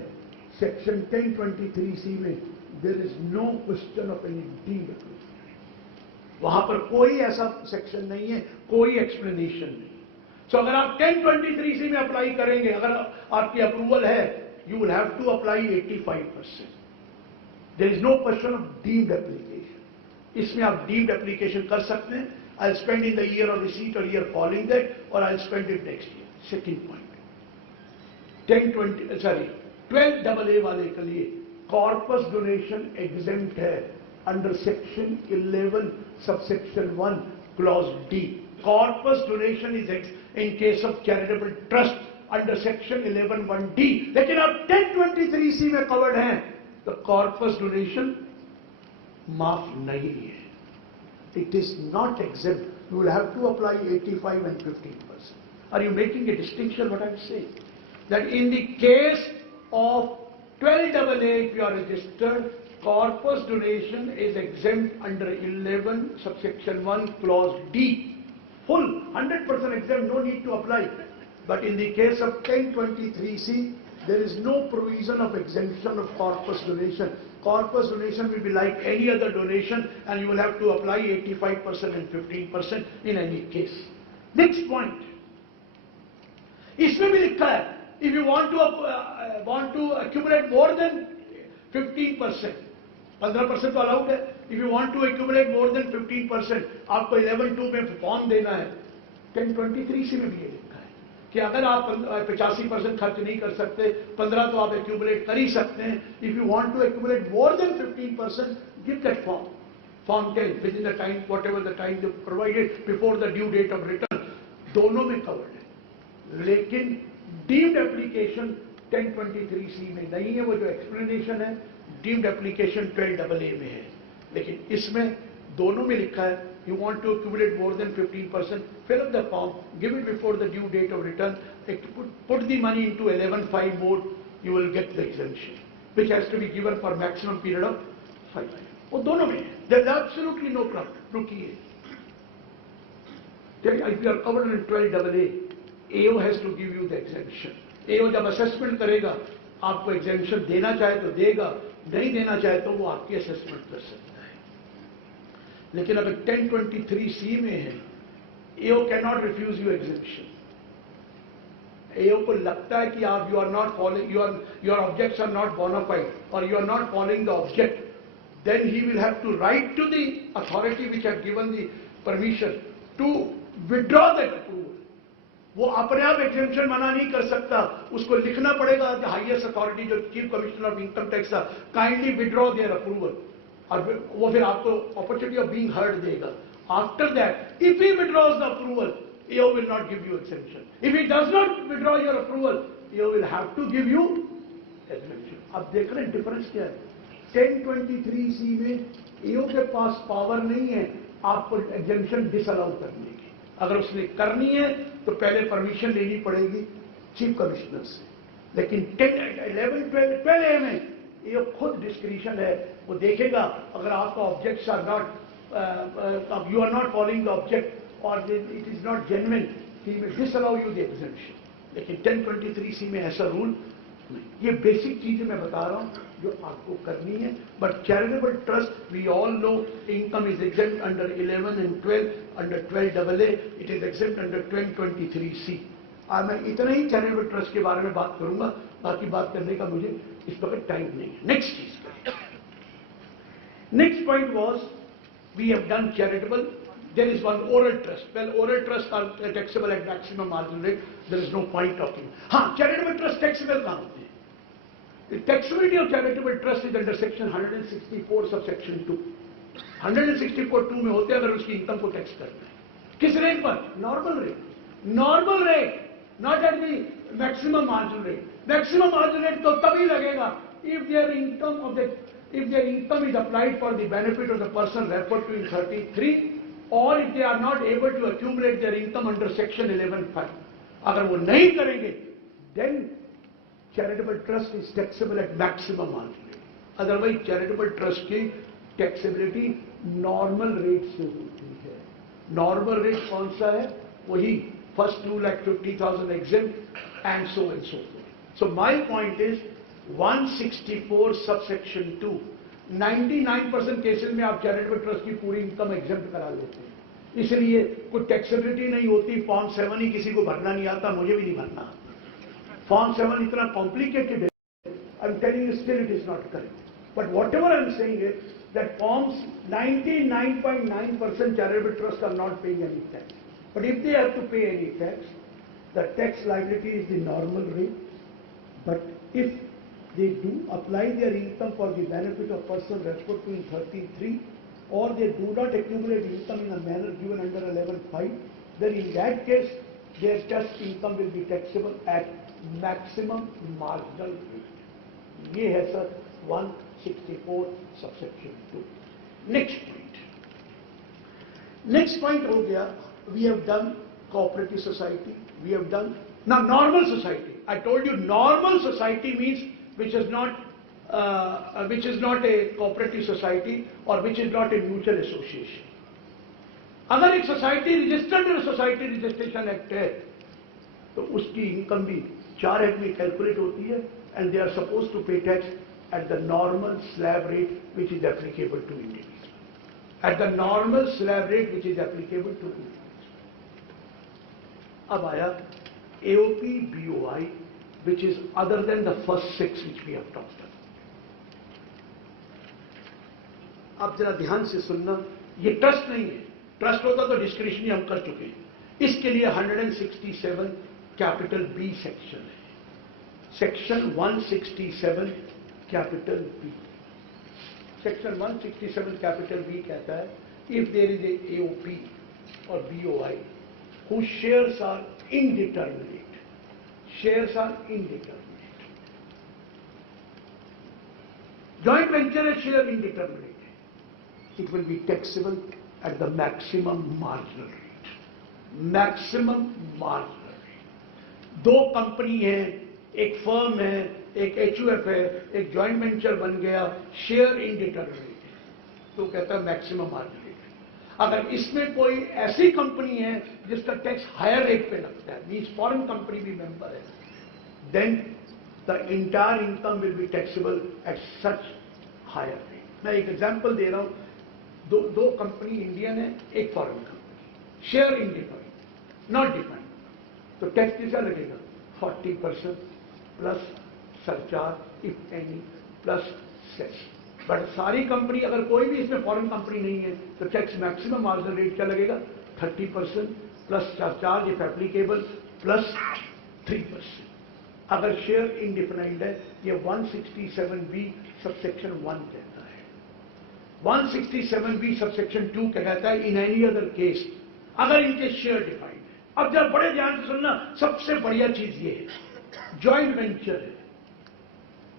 सेक्शन 1023C में there is no question of any deemed application. वहां पर कोई ऐसा सेक्शन नहीं है, कोई एक्सप्लेनेशन नहीं. सो अगर आप 1023C में अप्लाई करेंगे, अगर आपकी अप्रूवल है, you will have to apply 85%. There is no question of deemed application. इसमें आप डीम्ड एप्लीकेशन कर सकते हैं. I spend in the year of receipt और ईयर फॉलोइंग दैट, और I spend it next year. Second point, 12AA वाले के लिए कॉर्पस डोनेशन एग्जेम्प्ट है under section 11 subsection 1 clause D. Corpus donation is in case of charitable trust under section 11(1)D. लेकिन अब 1023C में covered हैं, तो कॉर्पस डोनेशन माफ नहीं है. It is not exempt. You will have to apply 85 and 15%. Are you making a distinction what I am saying? That in the case of 12AA, if you are registered, corpus donation is exempt under 11 subsection 1 clause D. Full 100% exempt, no need to apply. But in the case of 1023C, there is no provision of exemption of corpus donation. Corpus donation will be like any other donation, and you will have to apply 85% and 15% in any case. Next point. इसमें भी लिखा है, if you want to accumulate more than 15%, 15% तो allowed है. If you want to accumulate more than 15%, आपको 11(2) में form देना है. 1023C में भी ये लिखा है कि अगर आप 85% खर्च नहीं कर सकते, 15 तो आप accumulate कर ही सकते हैं. If you want to accumulate more than 15%, give that form 10 within the time, whatever the time you provided before the due date of return. दोनों में कवर्ड है. लेकिन डीम्ड एप्लीकेशन 1023C में नहीं है. वो जो एक्सप्लेनेशन है डीम्ड एप्लीकेशन 12AA में है. लेकिन इसमें दोनों में लिखा है, you want to accumulate more than 15%, fill up the form, give it before the due date of return, put the money into 11(5) mode, you will get the exemption. which has to be given for maximum period of 5 years. वो दोनों में है. There is absolutely no problem. रुकिए. If you are covered in 12AA, AO has to give you the exemption. AO जब assessment करेगा, आपको exemption देना चाहे तो देगा, नहीं देना चाहे तो वो आपकी assessment कर सकता है. लेकिन अगर 1023C में है, AO cannot refuse you exemption. AO को लगता है कि आप you are not following, your objects are not bona fide, or you are not following the object, then he will have to write to the authority which had given the permission to withdraw that approval. वो अपने आप exemption मना नहीं कर सकता, उसको लिखना पड़ेगा the highest authority जो Chief Commissioner of Income Tax था, kindly withdraw their approval. और वो फिर आपको opportunity of being heard देगा. After that, if he withdraws the approval, AO will not give you exemption. If he does not withdraw your approval, AO will have to give you exemption. अब देख रहे हैं difference क्या है? 1023C में AO के पास power नहीं है आपको exemption disallow करने की. अगर उसने करनी है तो पहले परमिशन लेनी पड़ेगी चीफ कमिश्नर से. लेकिन 12A में AO खुद डिस्क्रिशन है, वो देखेगा अगर आपका objects are not, you are not following the object और it is not genuine, he will disallow you the exemption. लेकिन 1023C में ऐसा रूल नहीं. ये बेसिक चीजें मैं बता रहा हूं जो आपको करनी है. But charitable trust we all know income is exempt under 11 and 12, under 12AA it is exempt under 1023C. आज मैं इतना ही चैरिटेबल ट्रस्ट के बारे में बात करूंगा, बाकी बात करने का मुझे इस वक्त टाइम नहीं है. नेक्स्ट चीज, next point was we have done charitable. There is one oral trust. Well, oral trusts are taxable at maximum marginal rate. There is no point talking. हाँ, charitable trust taxable कहाँ होते हैं? The taxability of charitable trust is under section 164 subsection 2. 164(2) में होते हैं अगर उसकी income को टैक्स करना है. किस रेट पर? Normal rate. Normal rate, not at the maximum marginal rate. Maximum marginal rate तो तभी लगेगा if their income is applied for the benefit of the person referred to in 33, or if they are not able to accumulate their income under section 11(5). अगर वो नहीं करेंगे, then charitable trust is taxable at maximum marginal rate. Otherwise charitable trust की taxability normal rate से होती है. Normal rate कौन सा है? वही first 2,50,000 exempt and so forth. So my point is 164 subsection 2, 99% cases में आप चैरिटेबल ट्रस्ट की पूरी इनकम एग्जेम्प्ट करा लेते हैं. इसलिए कोई टैक्सेबिलिटी नहीं होती. फॉर्म 7 ही किसी को भरना नहीं आता, मुझे भी नहीं भरना. फॉर्म 7 इतना कॉम्प्लिकेटेड है. I am telling you still it is not correct. But whatever I am saying is that forms 99.9% charitable trust are not paying any tax. But if they have to pay any tax, the tax liability is the normal rate. But if they do apply their income for the benefit of person referred to in 33, or they do not accumulate income in a manner given under 11(5), then in that case their tax income will be taxable at maximum marginal rate. ये है sir 164 subsection 2. Next point हो गया. We have done cooperative society. We have done now normal society. I told you normal society means which is not a cooperative society or which is not a mutual association. अगर एक society registered society registration act है तो उसकी income भी 4 act में calculate होती है and they are suppose to pay tax at the normal slab rate which is applicable to individual. At the normal slab rate which is applicable to individual. अब आया AOP BOI, which is other than the first 6 which we have talked about. अब जरा ध्यान से सुनना, ये trust नहीं है. ट्रस्ट होता तो डिस्क्रिशनरी हम कर चुके हैं. इसके लिए 167 कैपिटल बी सेक्शन है. Section 167 capital B. Section 167 capital B कहता है if there is a AOP और BOI whose shares are indeterminate. Shares are indeterminate. Joint venture share indeterminate. It will be taxable at the maximum marginal rate. Maximum marginal rate. 2 company है, एक firm है, एक HUF है, एक joint venture बन गया, share indeterminate है, तो कहता है मैक्सिमम मार्जिन रेट। अगर इसमें कोई ऐसी कंपनी है जिसका टैक्स हायर रेट पे लगता है, मीन्स फॉरेन कंपनी भी मेंबर है, then the entire income will be taxable at such higher rate. मैं एक एग्जांपल दे रहा हूं, दो कंपनी इंडियन है, एक foreign company, share independent, not dependent, तो टैक्स कितना लगेगा? 40% plus surcharge if any plus cess. But सारी कंपनी, अगर कोई भी इसमें फॉरेन कंपनी नहीं है, तो टैक्स मैक्सिमम मार्जिनल रेट क्या लगेगा? 30% plus surcharge if applicable plus 3%। अगर शेयर इंडिपेंडेंट है, ये 167B सबसेक्शन 1 कहता है। 167B सबसेक्शन 2 कहता है इन एनी अदर केस, अगर इनके शेयर डिफाइंड है। अब जरा बड़े ध्यान से सुनना, सबसे बढ़िया चीज ये है, जॉइंट वेंचर है,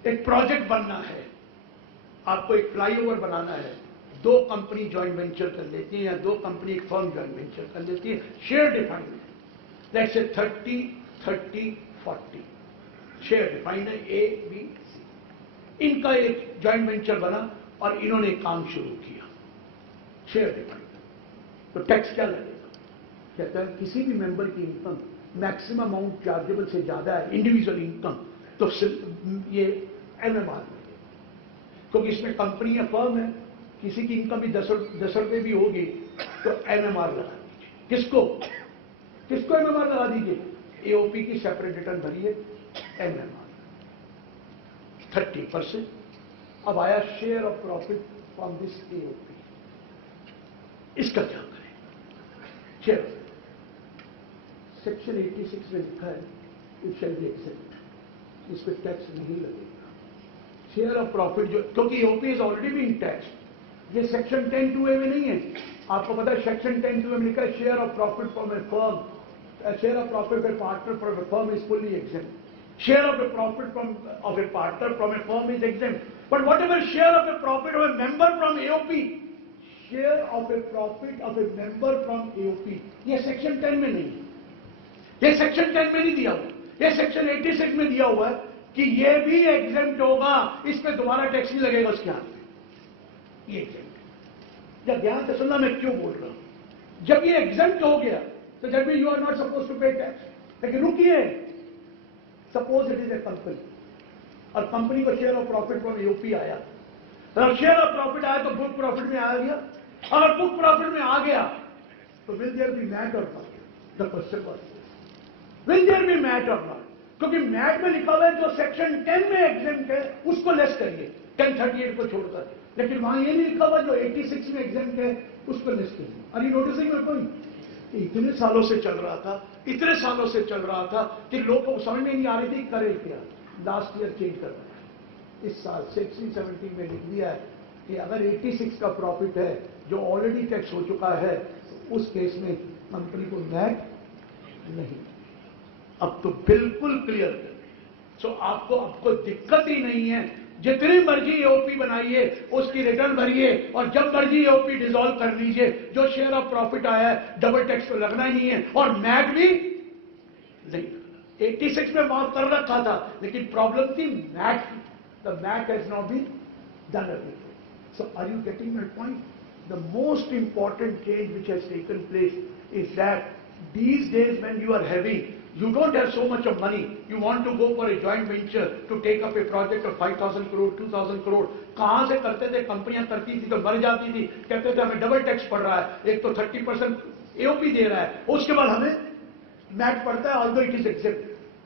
एक प्रोजेक्ट बनना है, आपको एक फ्लाईओवर बनाना है, दो कंपनी जॉइंट वेंचर कर लेती है या दो कंपनी एक फर्म जॉइंट वेंचर कर लेती है, शेयर डिफाइंड है, लेट्स से 30-30-40 शेयर डिफाइंड है, A, B, C। इनका एक जॉइंट वेंचर बना और इन्होंने काम शुरू किया, शेयर डिफाइंड, तो टैक्स क्या लगेगा? कहता है किसी भी मेंबर की इनकम मैक्सिमम अमाउंट चार्जेबल से ज्यादा है, इंडिविजुअल इनकम, तो ये MMR लगेगा, क्योंकि इसमें कंपनी या फर्म है, किसी की इनकम भी 10 रुपए भी होगी तो MMR लगा दीजिए। किसको MMR लगा दीजिए? AOP की सेपरेट रिटर्न भरिए, MMR 30%। अब आया share of profit from this AOP, इसका क्या करें? शेयर सेक्शन 86 में लिखा है इट शैल बी एक्सेप्ट, इस पर टैक्स नहीं लगेगा। शेयर ऑफ प्रॉफिट जो, क्योंकि AOP is already being tax, ये सेक्शन 10(2)A में नहीं है। आपको पता है सेक्शन 10(2)A में लिखा है share of profit from A firm, share of profit A partner from A firm is fully exempt, share of A profit of A partner from A firm is exempt, but what ever share of A profit of A member from AOP, share of A profit of A member from AOP, ये section 10 में नहीं है, ये section 10 में नहीं दिया हुआ, ये सेक्शन 86 में दिया हुआ है कि ये भी एग्जेम्प्ट होगा, इस पे दोबारा टैक्स नहीं लगेगा उसके हाथ में, ये एग्जेम्प्ट। जब ध्यान से सुनना मैं क्यों बोल रहा हूं, जब ये एग्जेम्प्ट हो गया तो that means you are not suppose to pay tax. लेकिन रुकिए, suppose it is a company और कंपनी को share of profit from AOP आया, अगर शेयर ऑफ प्रॉफिट आया तो बुक प्रॉफिट में आ गया, अगर बुक प्रॉफिट में आ गया तो विल देयर बी मैट और not? The question was will there be MAT और नॉट? क्योंकि मैट में लिखा हुआ है जो सेक्शन 10 में एग्जेम्प्ट है उसको लेस करिए, 1038 को छोड़कर, लेकिन वहां ये नहीं लिखा हुआ जो 86 में एग्जेम्प्ट है उसको लेस करिए। अरे नोटिसिंग में कोई इतने सालों से चल रहा था, इतने सालों से चल रहा था कि लोगों को समझ में नहीं आ रही थी करे क्या। लास्ट ईयर चेंज करना है, इस साल 16-17 में लिख दिया है कि अगर 86 का प्रॉफिट है जो ऑलरेडी टैक्स हो चुका है, उस केस में कंपनी को मैट नहीं। अब तो बिल्कुल क्लियर है, सो आपको दिक्कत ही नहीं है, जितनी मर्जी AOP बनाइए, उसकी रिटर्न भरिए और जब मर्जी AOP डिसॉल्व कर लीजिए, जो शेयर ऑफ प्रॉफिट आया है डबल टैक्स तो लगना ही नहीं है और मैट भी नहीं लगना। 86 में माफ कर रखा था, लेकिन प्रॉब्लम थी MAT, the MAT has not been done everything. So are you getting my point? The most important change which has taken place is that these days when you are having, you don't have so much of money, you want to go for a joint venture to take up a project of 5,000 crore, 2,000 crore, कहां से करते थे? कंपनियां करती थी तो मर जाती थी, कहते थे हमें डबल टैक्स पड़ रहा है, एक तो 30% AOP दे रहा है, उसके बाद हमें मैट पड़ता है, although it is except.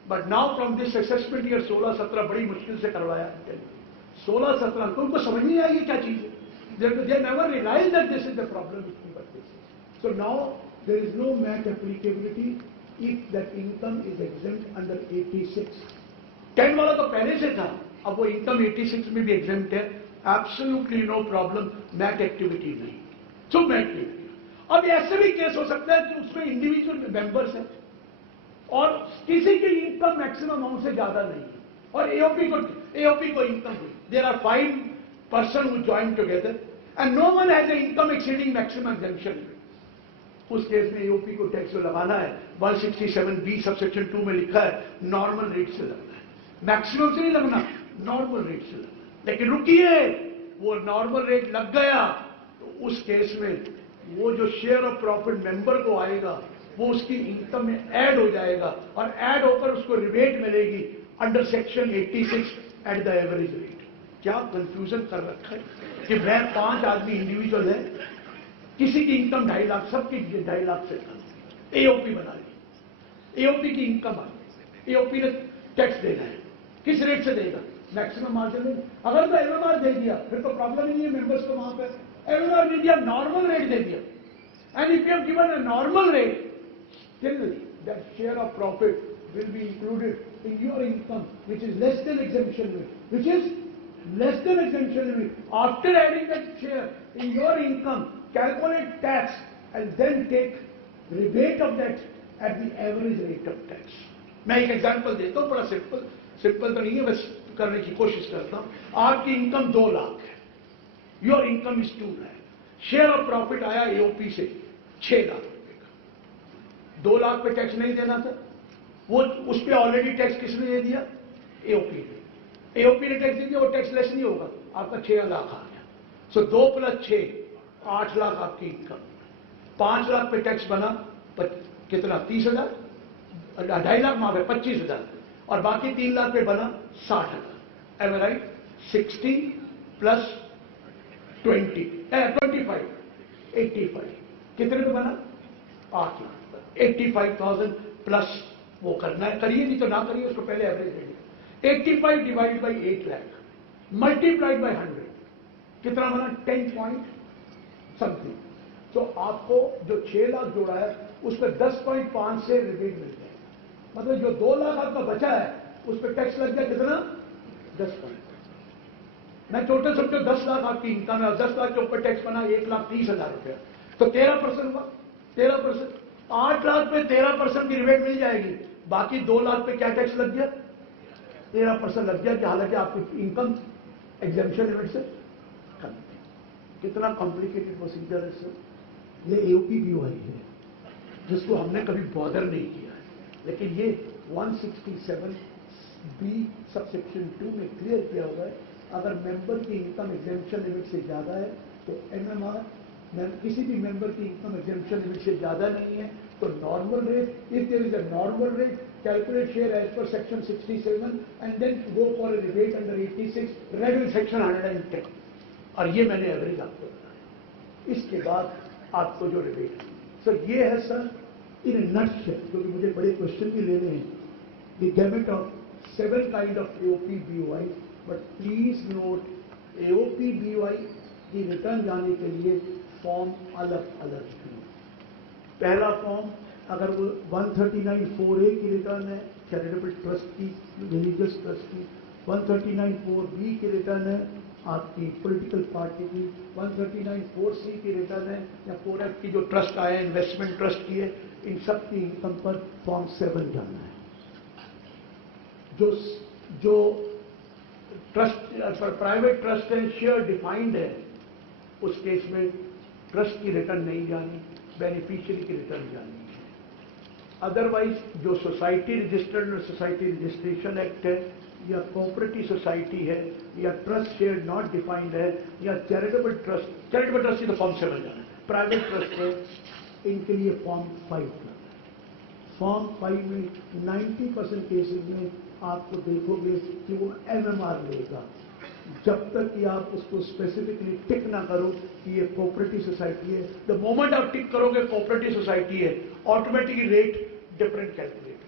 But now from this assessment year 16-17 बड़ी मुश्किल से करवाया, 16-17 तो उनको समझ नहीं आई क्या चीज है, they never realized that this is the problem which we were facing. So now there is no MAT applicability if that income is exempt under 86. 10 वाला तो पहले से था, अब वो इनकम 86 में भी एग्जेम्प्ट है, absolutely no problem, MAT activity नहीं। सो मैट नहीं। अब ऐसे भी केस हो सकता है कि उसमें इंडिविजुअल मेंबर्स हैं और किसी की इनकम मैक्सिमम अमाउंट से ज्यादा नहीं है और AOP को इनकम हुई, there are 5 person who join together and no one has a income exceeding maximum exemption. उस केस में AOP को टैक्स लगाना है, 167B सबसेक्शन 2 में लिखा है नॉर्मल रेट से लगना है। मैक्सिमम से नहीं लगना, नॉर्मल रेट से लगना। लेकिन रुकिए, वो नॉर्मल रेट लग गया तो उस केस में वो जो शेयर ऑफ प्रॉफिट मेंबर को आएगा वो उसकी इनकम में ऐड हो जाएगा और ऐड होकर उसको रिबेट मिलेगी under section 86 at the average rate. क्या कंफ्यूजन कर रखा है कि मैं 5 आदमी इंडिविजुअल है, किसी की इनकम 2.5 लाख, सबकी 2.5 लाख से कम, एओपी बना ली, एओपी की इनकम आई, एओपी ने टैक्स देना है, किस रेट से देगा? मैक्सिमम मार्जिन में। अगर तो एमएमआर दे दिया फिर तो प्रॉब्लम ही नहीं है मेंबर्स को, वहां पर एमएमआर दे दिया, नॉर्मल रेट दे दिया, and if you have given a normal rate, still that share of profit will be included in your income, which is less than exemption limit, which is less than exemption limit. After adding that share in your income, calculate tax and then take rebate of that at the average rate of tax. मैं एक example देता हूँ, बड़ा simple तो नहीं है, बस करने की कोशिश करता हूँ। आपकी इनकम 2 लाख है, your income is 2 lakh, share of profit आया एओपी से 6 लाख, 2 लाख पे टैक्स नहीं देना था, वो उस पे ऑलरेडी टैक्स किसने दे दिया? एओपी ने। एओपी ने टैक्स दे दिया, वो टैक्स लेस नहीं होगा, आपका 6 लाख आ गया। सो 2 + 6 8 लाख आपकी इनकम, 5 लाख पे टैक्स बना कितना? 30,000, 2.5 लाख माफ है 25,000, और बाकी 3 लाख पे बना 60,000। एम आई राइट? 60 + 20 25 85 कितने पे बना? 8 लाख। 85,000 प्लस वो करना है, करिए, नहीं तो ना करिए, उसको पहले एवरेज देंगे। 85 divide by 8 lakh multiplied by 100 कितना बना? 10 पॉइंट समथिंग। तो आपको जो 6 लाख जोड़ा है उस पर 10.5 से रिबेट मिल जाएगा, मतलब जो 2 लाख आपका बचा है उस पर टैक्स लग गया कितना? 10 पॉइंट। मैं टोटल समझो 10 लाख आपकी इनकम है और 10 लाख के ऊपर टैक्स बना 1,30,000 रुपया, तो 13% हुआ, 13%। 8 लाख पे 13% की रिबेट मिल जाएगी, बाकी 2 लाख पे क्या टैक्स लग गया? 13% लग गया, कि हालांकि आपकी इनकम एग्जेम्पशन लिमिट से कम। कितना कॉम्प्लिकेटेड प्रोसीजर है सर। ये एओपी बीओआई है जिसको हमने कभी बॉदर नहीं किया है, लेकिन ये 167B सबसेक्शन 2 में क्लियर किया हुआ है, अगर मेंबर की इनकम एग्जेम्पशन लिमिट से ज्यादा है तो एमएमआर, किसी भी मेंबर की इनकम एग्जेम्पशन लिमिट से ज्यादा नहीं है तो normal rate, if there is a normal rate, calculate share as per section 67 and then go for a rebate under 86 read in section 110, और ये मैंने एवरेज आपको बताया। इसके बाद आपको जो रिबेट, सर ये है सर इन नटशेल, क्योंकि मुझे बड़े क्वेश्चन भी लेने हैं, the gamete of 7 kind of AOP BOI, but please note AOP BOI की रिटर्न जाने के लिए फॉर्म अलग अलग है। पहला फॉर्म अगर वो 139(4)A की रिटर्न है चैरिटेबल ट्रस्ट की, रिलीजियस ट्रस्ट की, 139(4)B की रिटर्न है आपकी पॉलिटिकल पार्टी की, 139(4)C की रिटर्न है या 4F की जो ट्रस्ट आया इन्वेस्टमेंट ट्रस्ट की है, इन सब की इनकम पर फॉर्म 7 जाना है। जो ट्रस्ट प्राइवेट ट्रस्ट है, शेयर डिफाइंड है, उस केस में ट्रस्ट की रिटर्न नहीं जानी, बेनिफिशियरी की रिटर्न जानी है। अदरवाइज जो सोसाइटी रजिस्टर्ड और सोसाइटी रजिस्ट्रेशन एक्ट है, या कोऑपरेटिव सोसाइटी है, या ट्रस्ट शेयर नॉट डिफाइंड है, या चैरिटेबल ट्रस्ट की तो फॉर्म 7 जाना है। प्राइवेट ट्रस्ट है, इनके लिए फॉर्म 5 जाना है। फॉर्म 5 में 90% केसेस में आपको देखोगे कि वो एमएमआर लेगा, जब तक कि आप उसको स्पेसिफिकली टिक ना करो कि ये कोऑपरेटिव सोसाइटी है। द मोमेंट आप टिक करोगे कोऑपरेटिव सोसाइटी है, automatically rate different calculate.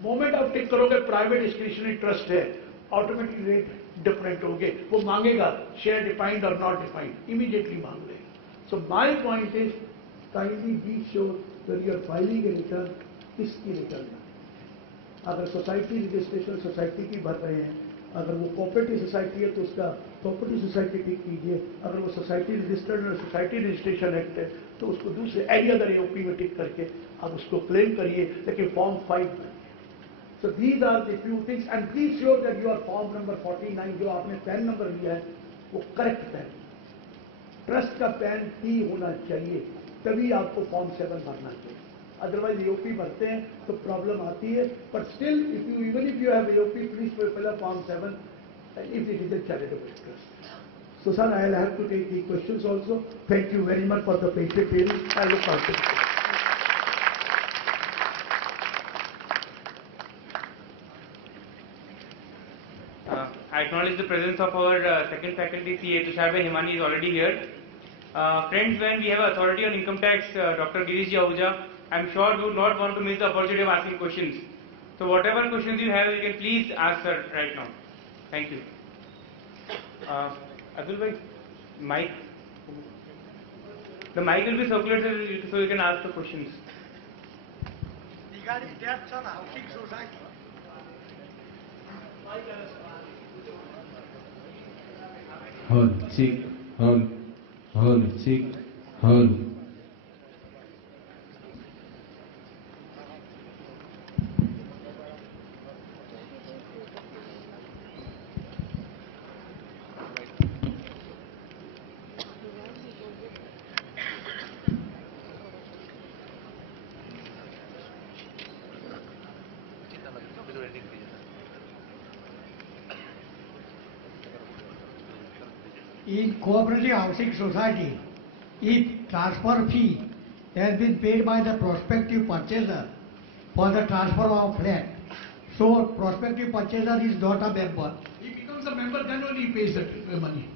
Moment आप टिक करोगे प्राइवेट डिस्क्रिशनरी ट्रस्ट है, ऑटोमेटिक रेट डिफरेंट होंगे। वो मांगेगा शेयर डिफाइंड और नॉट डिफाइंड, इमीडिएटली मांग लेगा। So my point is kindly be sure that you are filing a return, किसकी रिटर्न। अगर सोसाइटी रजिस्ट्रेशन सोसाइटी की भर रहे हैं, अगर वो कोऑपरेटिव सोसाइटी है तो उसका कोऑपरेटिव सोसाइटी टिक कीजिए, अगर वो सोसाइटी रजिस्टर्ड और सोसाइटी रजिस्ट्रेशन एक्ट है तो उसको दूसरे एनी अदर एओपी में टिक करके आप उसको क्लेम करिए, लेकिन फॉर्म 5 में। So these are the few things and please sure that your form number 49 जो आपने पैन नंबर लिया है वो करेक्ट पैन, ट्रस्ट का पैन T होना चाहिए, तभी आपको फॉर्म 7 भरना चाहिए। अदरवाइज ईओपी भरते हैं तो प्रॉब्लम आती है. But still even if you have EOP, please fill up Form 7 if it is a charitable trust. So sir, I will have to take the questions also. Thank you very much for the patient hearing. I look forward to it. I acknowledge the presence of our second faculty, CA Tusharbai Himani is already here. Friends, when we have authority on income tax, Dr. Girish Ahuja, I am sure you would not want to miss the opportunity of asking questions. So whatever questions you have, you can please ask her right now. Thank you. Atul bhai, mic. The mic will be circulated so you can ask the questions. Regarding debts on housing society. Hall, check, hall, check, hall. In cooperative housing society, if transfer fee has been paid by the prospective purchaser for the transfer of flat, so prospective purchaser is not a member. He becomes a member, then only he pays the money.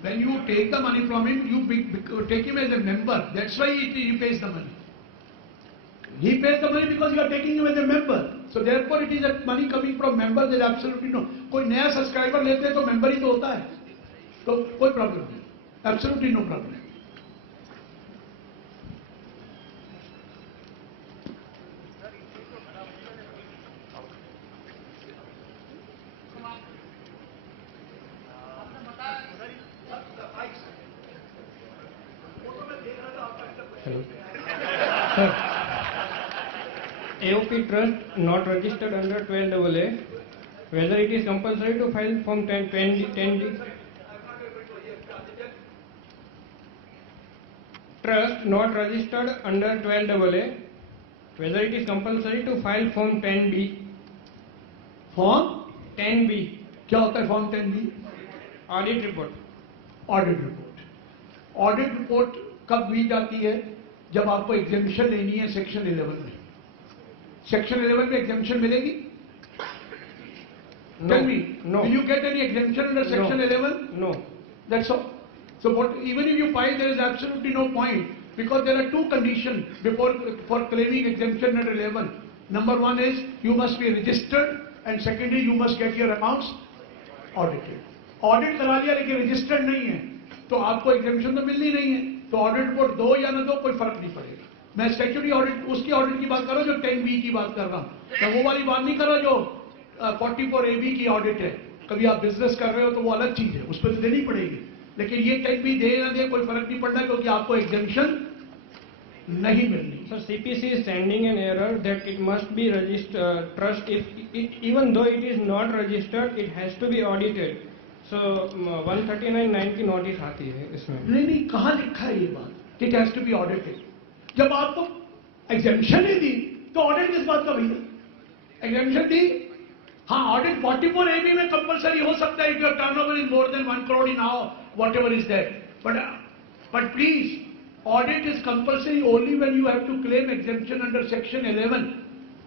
When you take the money from him, you take him as a member. That's why he pays the money. He pays the money because you are taking him as a member. So therefore it is that money coming from member, there is absolutely no. कोई नया subscriber लेते हैं तो member ही तो होता है. तो कोई प्रॉब्लम नहीं. Absolutely no problem. Hello. Sir, AOP trust not registered under 12AA, whether it is compulsory to file Form 10D. Trust not registered under 12AA, whether it is compulsory to file Form 10B. Form 10B. क्या होता है Form 10B? Audit report. Audit report. Audit report कब दी जाती है? जब आपको exemption लेनी है सेक्शन 11 में. सेक्शन 11 में एग्जेम्पशन मिलेगी? No. Tell me, No. will you get any exemption under section No. 11? No. That's all. So what, even if you file, there is absolutely no point, because there are two conditions for claiming exemption under 11. Number one is you must be registered, and secondly you must get your accounts audited. Audit करा लिया लेकिन registered नहीं है, तो आपको exemption तो मिलनी नहीं है. तो audit report दो या न दो कोई फर्क नहीं पड़ेगा. मैं statutory audit उसकी audit की बात कर रहा हूँ जो 10B की बात कर रहा हूँ. मैं वो वाली बात नहीं कर रहा जो 44AB की ऑडिट है. कभी आप बिजनेस कर रहे हो तो वो अलग चीज है, उस पर तो देनी पड़ेगी. लेकिन ये टाइप भी दे ना दे कोई फर्क नहीं पड़ना, क्योंकि आपको एग्जेम्पशन नहीं मिलनी. So CPC is sending an error that it must be registered trust. Even though it is not registered, it has to be audited. So 139(9) की नोटिस आती है इसमें. नहीं, कहाँ लिखा है ये बात? It has to be audited. जब आपको एग्जेम्पशन ही दी तो ऑडिट किस बात का भैया? एग्जेम्पशन दी, हाँ, ऑडिट 44AB में कंपलसरी हो सकता है if your turnover is more than 1 crore in now, whatever is there. But please, audit is compulsory only when you have to claim exemption under section 11.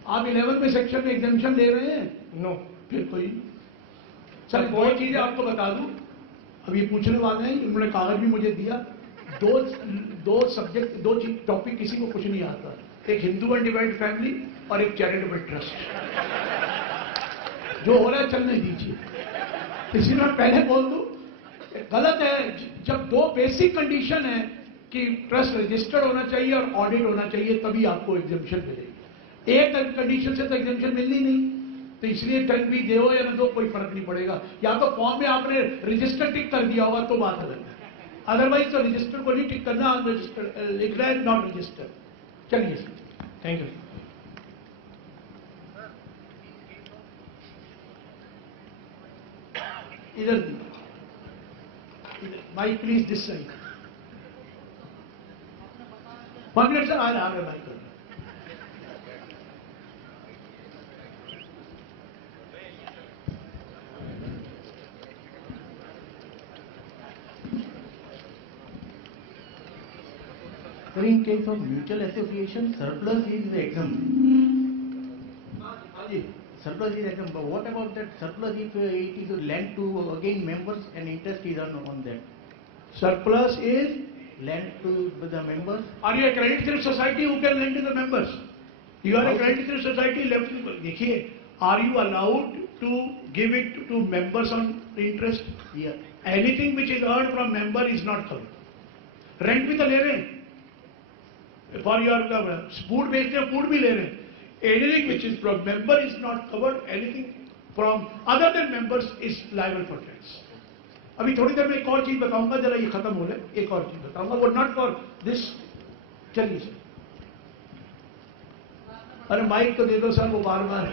आप 11 में सेक्शन में exemption ले रहे हैं? No. फिर कोई सर दो चीजें आपको बता दूं. अब ये पूछने वाले हैं, उन्होंने कागज भी मुझे दिया. दो सब्जेक्ट, दो टॉपिक किसी को कुछ नहीं आता. एक हिंदू अनडिवाइडेड फैमिली और एक चैरिटेबल ट्रस्ट. जो हो रहा है चलने दीजिए. इसी में पहले बोल दूं, गलत है. जब दो बेसिक कंडीशन है कि ट्रस्ट रजिस्टर्ड होना चाहिए और ऑडिट होना चाहिए, तभी आपको एग्जेम्पशन मिलेगी. एक कंडीशन से तो एग्जेम्पशन मिलनी नहीं. तो इसलिए 10B दो या न दो कोई फर्क नहीं पड़ेगा. या तो फॉर्म में आपने रजिस्टर टिक कर दिया होगा तो बात अलग है. अदरवाइज तो रजिस्टर को नहीं टिक करना, रजिस्टर लिख रहा है नॉट रजिस्टर्ड. चलिए, थैंक यू. इधर mike please this side. 1 minute sir, आ रहे भाई कर। So in case of mutual association, surplus is exempt. Surplus is exempt. But what about that surplus if it is lent to again members and interest is earned on that? Surplus is, Lent to the members. are you a credit thrift society who can lend to the members? You are a credit thrift society, left. देखिए, are you allowed to give it to members on interest? Yeah. Anything which is earned from member is not covered. Rent भी तो ले रहे हैं. For your food बेचते हैं, food भी ले रहे हैं. Anything which is from member is not covered. Anything from other than members is liable for tax. अभी थोड़ी देर में एक और चीज बताऊंगा, जरा ये खत्म हो जाए, एक और चीज बताऊंगा, वो नॉट फॉर दिस. चलिए सर. अरे माइक तो दे दो सर, वो बार बार.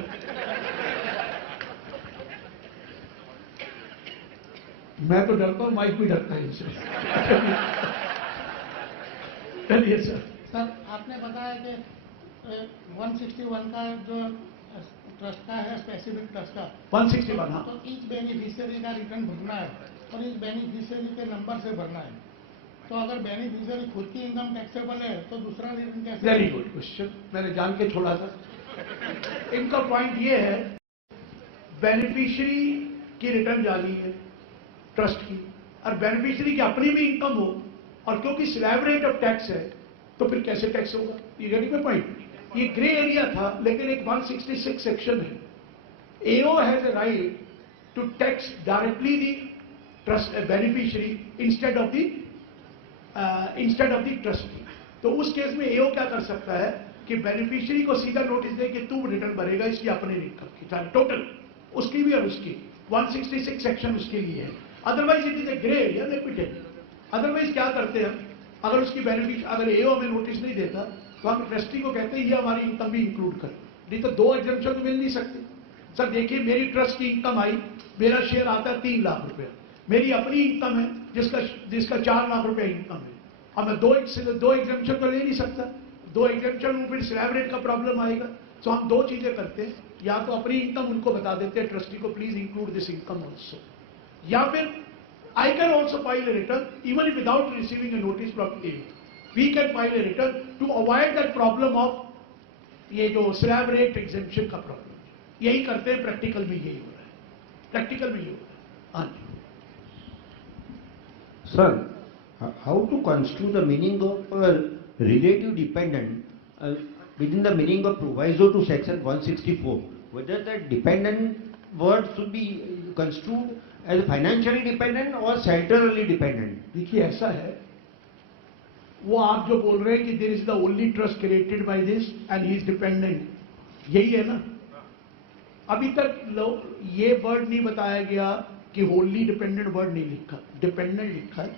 मैं तो डरता हूं, माइक भी डरता है इनसे. चलिए सर. सर, आपने बताया कि 161 का जो ट्रस्ट का है, स्पेसिफिक ट्रस्ट का 161, हाँ. तो ईच बेनिफिशियरी का रिटर्न भरना है और इस बेनिफिशियरी के नंबर से भरना है. तो अगर बेनिफिशियरी खुद की इनकम टैक्सेबल है तो दूसरा रिटर्न कैसे? वेरी गुड क्वेश्चन, मैंने जान के छोड़ा था. इनका पॉइंट ये है, बेनिफिशियरी की रिटर्न जानी है ट्रस्ट की, और बेनिफिशियरी की अपनी भी इनकम हो, और क्योंकि स्लैब रेट ऑफ टैक्स है तो फिर कैसे टैक्स होगा? ये गेटिंग माय पॉइंट. ये ग्रे एरिया था, लेकिन एक 166 सेक्शन है. AO has a right to tax directly the trust beneficiary instead of the trustee. तो उस केस में एओ क्या कर सकता है कि बेनिफिशियरी को सीधा नोटिस दे कि तू रिटर्न भरेगा इसकी अपने इनकम की, टोटल उसकी भी और उसकी. 166 सेक्शन उसके लिए है. Otherwise it is a grey area. Let me tell you. Otherwise क्या करते हैं, अगर उसकी बेनिफिट, अगर एओ हमें नोटिस नहीं देता तो हम ट्रस्टी को कहते हैं ये हमारी इनकम भी इंक्लूड कर. नहीं तो 2 एग्जम्पशन तो मिल नहीं सकते. सर देखिए, मेरी ट्रस्ट की इनकम आई, मेरा शेयर आता है 3 लाख रुपया, मेरी अपनी इनकम है जिसका 4 लाख रुपया इनकम है. अब मैं 2 एग्जम्पशन तो ले नहीं सकता. 2 एग्जम्पशन में फिर स्लैब रेट का प्रॉब्लम आएगा. तो हम 2 चीजें करते हैं, या तो अपनी इनकम उनको बता देते हैं ट्रस्टी को, please include this income also, या फिर I can also file a return even if without receiving a notice from A. We can file a return to avoid that problem of ये जो slab rate exemption का problem. यही करते हैं, practical में यही हो रहा है. प्रैक्टिकल में ये हो रहा है. हाँ जी. Sir, how to construe the meaning of relative dependent within the meaning of proviso to section 164? Whether that dependent word should be construed as financially dependent or shelterally dependent? देखिए ऐसा है, वो आप जो बोल रहे हैं कि there is the only trust created by this and he is dependent, यही है ना. अभी तक ये वर्ड नहीं बताया गया कि होली डिपेंडेंट वर्ड नहीं लिखा, डिपेंडेंट लिखा है.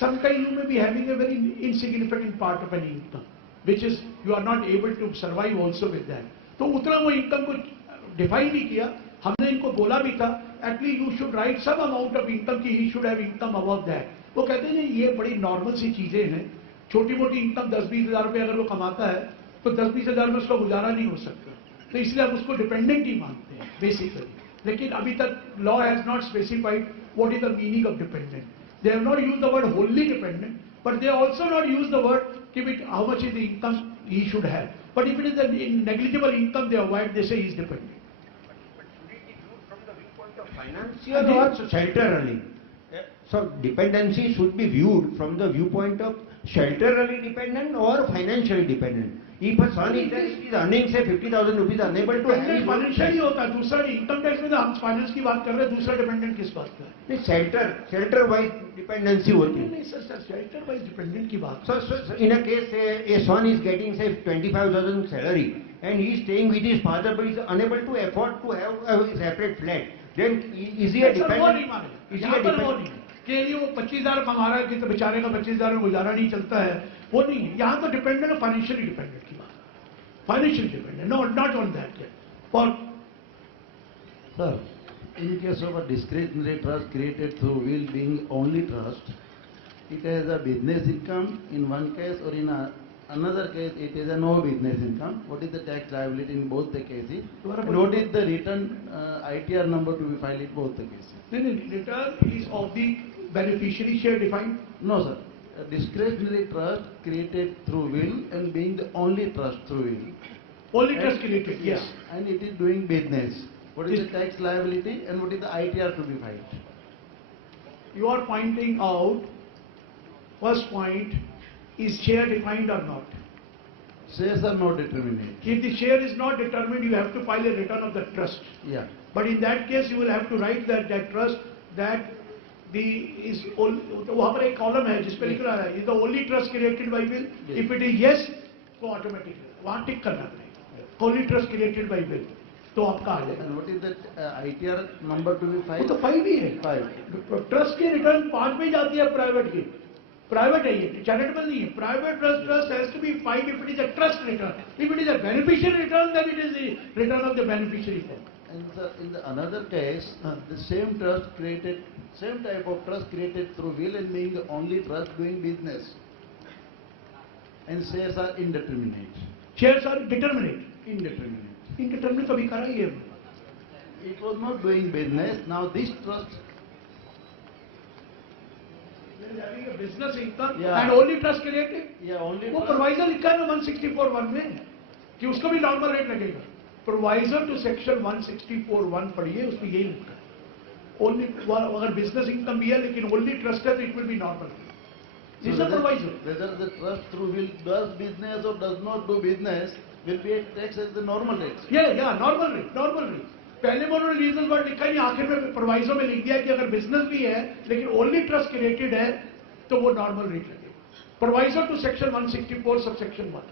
Sometimes you may be having a very insignificant part of an income, which is you are not able to survive also with that. तो उतना वो इनकम को डिफाइन नहीं किया. हमने इनको बोला भी था, at least you should write some amount of income की he should have income above that. वो कहते हैं ये बड़ी नॉर्मल सी चीजें हैं, छोटी मोटी इनकम 10-20 हज़ार रुपये अगर वो कमाता है तो 10-20 हज़ार में उसका गुजारा नहीं हो सकता. तो इसलिए हम उसको डिपेंडेंट ही मानते हैं बेसिकली. लेकिन अभी तक law has not specified what is the meaning of dependent. They have not used the word wholly dependent, but they also not used the word how much is the income he should have. But if it is a negligible income, they avoid. They say he is dependent. Financial or shelterly? So dependency should be viewed from the viewpoint of shelterly dependent or financially dependent. If a son is earning say 50,000 rupees, unable to handle financial ही होता है. दूसरा income tax में तो हम finance की बात कर रहे हैं, दूसरा डिपेंडेंट किस बात का है? shelter wise dependency होती है. नहीं सर, शेल्टर वाइज डिपेंडेंट की बात. So in a case a son is getting say 25,000 salary and he is staying with his father but is unable to afford to have a separate flat, then is he a dependent? Is he a dependent? कि वो 25,000 कमा रहा है कि तो बेचारे का 25,000 में गुजारा नहीं चलता है, वो नहीं है. यहाँ तो डिपेंडेंट फाइनेंशियली डिपेंडेंट की बात, financially dependent, not on that. For Sir, in case of a discretionary trust created through will being only trust, it has a business income in one case, or in another case it is a no business income. What is the tax liability in both the cases? And what is the return ITR number to be filed in both the cases? Return is of the beneficiary share defined? No, sir. A discretionary trust created through will and being the only trust through will. Only trust created, yes. And it is doing business. What is the tax liability and what is the ITR to be filed? You are pointing out, first point, is share defined or not? Shares are not determined. If the share is not determined, you have to file a return of the trust. Yeah. But in that case, you will have to write that trust that वहाँ पर एक column है जिसपे लिख रहा है, is the only trust created by will. If it is yes, तो automatically वहाँ टिक करना पड़ेगा. Only trust created by will. तो आपका आ जाएगा. And what is the ITR number to be filed? वो तो 5 ही है. 5. ट्रस्ट की रिटर्न 5 में जाती है प्राइवेट की. प्राइवेट है ये, चैरिटेबल नहीं है. Private trust has to be filed if it is a trust return. If it is a beneficiary return, then it is the return of the beneficiary form. In the another case, the same trust created, same type of trust created through will and being the only trust doing business, and shares are indeterminate. Shares are determinate. Indeterminate. Indeterminate कभी करा ही है. It was not doing business. Now this trust. Having a business income Yeah. and only trust created. Yeah, only. वो प्रोवाइजर लिखा है ना 164(1) में कि उसको भी नॉर्मल रेट लगेगा. प्रोवाइजर टू सेक्शन 164(1) पढ़िए, उसमें यही लिखा है. ओनली अगर बिजनेस इनकम भी है लेकिन ओनली ट्रस्ट है तो it will be normal. This is प्रोवाइजर. Whether the trust through will does business or does not do business will be taxed as the normal rate. या नॉर्मल रेट. पहले में उन्होंने reason word लिखा नहीं, आखिर में प्रोवाइजर में लिख दिया कि अगर बिजनेस भी है लेकिन ओनली ट्रस्ट क्रिएटेड है तो वो नॉर्मल रेट लगेगा. प्रोवाइजर टू सेक्शन 164 सब सेक्शन 1.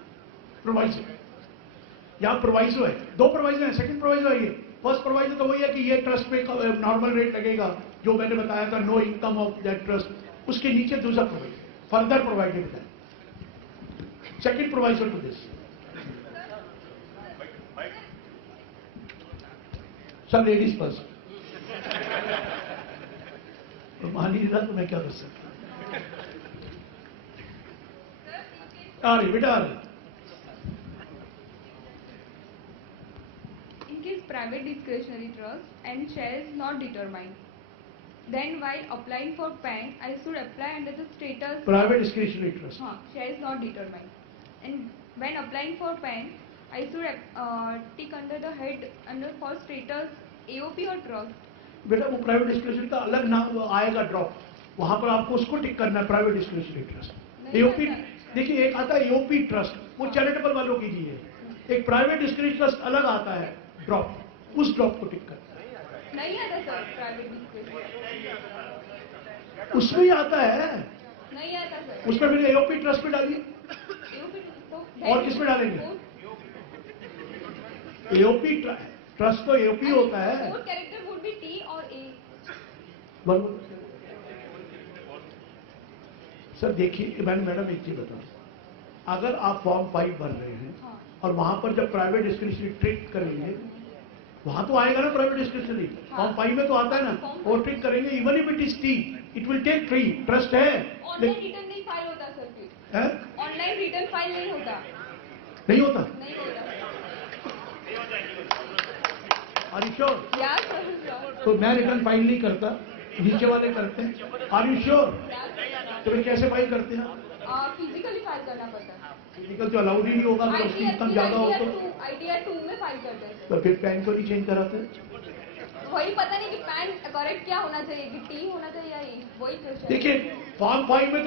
प्रोवाइजर यहाँ प्रोवाइजर है, 2 प्रोवाइजर है. सेकंड प्रोवाइजर है ये. फर्स्ट प्रोवाइजर तो वही है कि ये ट्रस्ट में नॉर्मल रेट लगेगा जो मैंने बताया था, no income of that trust. उसके नीचे दूसरा प्रोवाइजर फर्दर प्रोवाइडेड है. Second proviso to this. सब लेडीज फर्स्ट. मान ही नहीं रहा तो मैं क्या कर सकता. आ रही बेटा आ रही. In case private discretionary trust and shares not determined, then while applying for PAN, I should apply under the status private discretionary trust. shares not determined. And when applying for PAN, I should tick under the head under for status AOP or trust. बेटा वो private discretionary का अलग नाम आएगा drop, वहां पर आपको उसको टिक करना है. Private discretionary trust AOP. देखिए एक आता है एओपी ट्रस्ट, वो चैरिटेबल वालों की चीज है. एक प्राइवेट डिस्क्रिशनरी ट्रस्ट अलग आता है ड्रॉप, उस ड्रॉप को टिक करना. नहीं आता सर प्राइवेट डिस्क्रिशनरी. उसमें ही आता है. नहीं आता सर. उसमें फिर एओपी ट्रस्ट में डालिए. AOP और किस में डालेंगे? एओपी ट्रस्ट तो एओपी होता है. Fourth character would be T or A. Sir देखिए मैडम एक चीज बताओ, अगर आप फॉर्म 5 भर रहे हैं और वहां पर जब प्राइवेट डिस्क्रिशनरी ट्रिक करेंगे वहां तो आएगा ना प्राइवेट डिस्क्रिशनरी. फॉर्म 5 में तो आता है ना, और ट्रिक करेंगे. Even if it is T it will take 3. Trust है. ऑनलाइन रिटर्न नहीं फाइल होता सर. फिर ऑनलाइन रिटर्न फाइल नहीं होता. नहीं होता. नहीं होता. Are you sure? Yes, sir. तो मैं रिटर्न फाइल नहीं करता, नीचे वाले करते हैं. Are you sure? तो फिर कैसे फाइल करते हैं? फिजिकली फाइल करना पड़ता है. फिजिकल तो अलाउड ही नहीं होगा तो उसकी इनकम ज्यादा हो तो. ITR 2 में फाइल करते हैं. तो फिर पैन को नहीं चेंज कराते. वही पता नहीं कि पैन करेक्ट क्या होना चाहिए, कि टी होना चाहिए या ई. वही क्वेश्चन. देखिए फॉर्म 5 में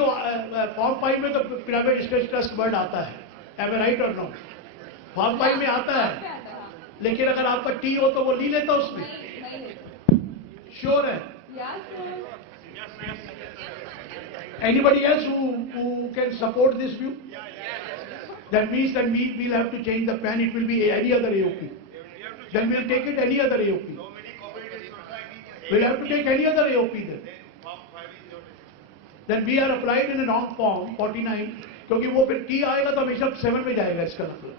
तो प्राइवेट डिस्क्रिशनरी ट्रस्ट वर्ड आता है. एम आई राइट और नॉट? फॉर्म 5 में आता है, लेकिन अगर आपका टी हो तो वो नहीं लेता उसमें. श्योर है? Anybody else who can support this view? That means that we will have to change the PAN. It will be any other AOP. Then we'll take it any other AOP. We'll have to take any other AOP then. Then we are applied in a wrong form 49, क्योंकि वो फिर T आएगा तो हमेशा 7 में जाएगा. इसका मतलब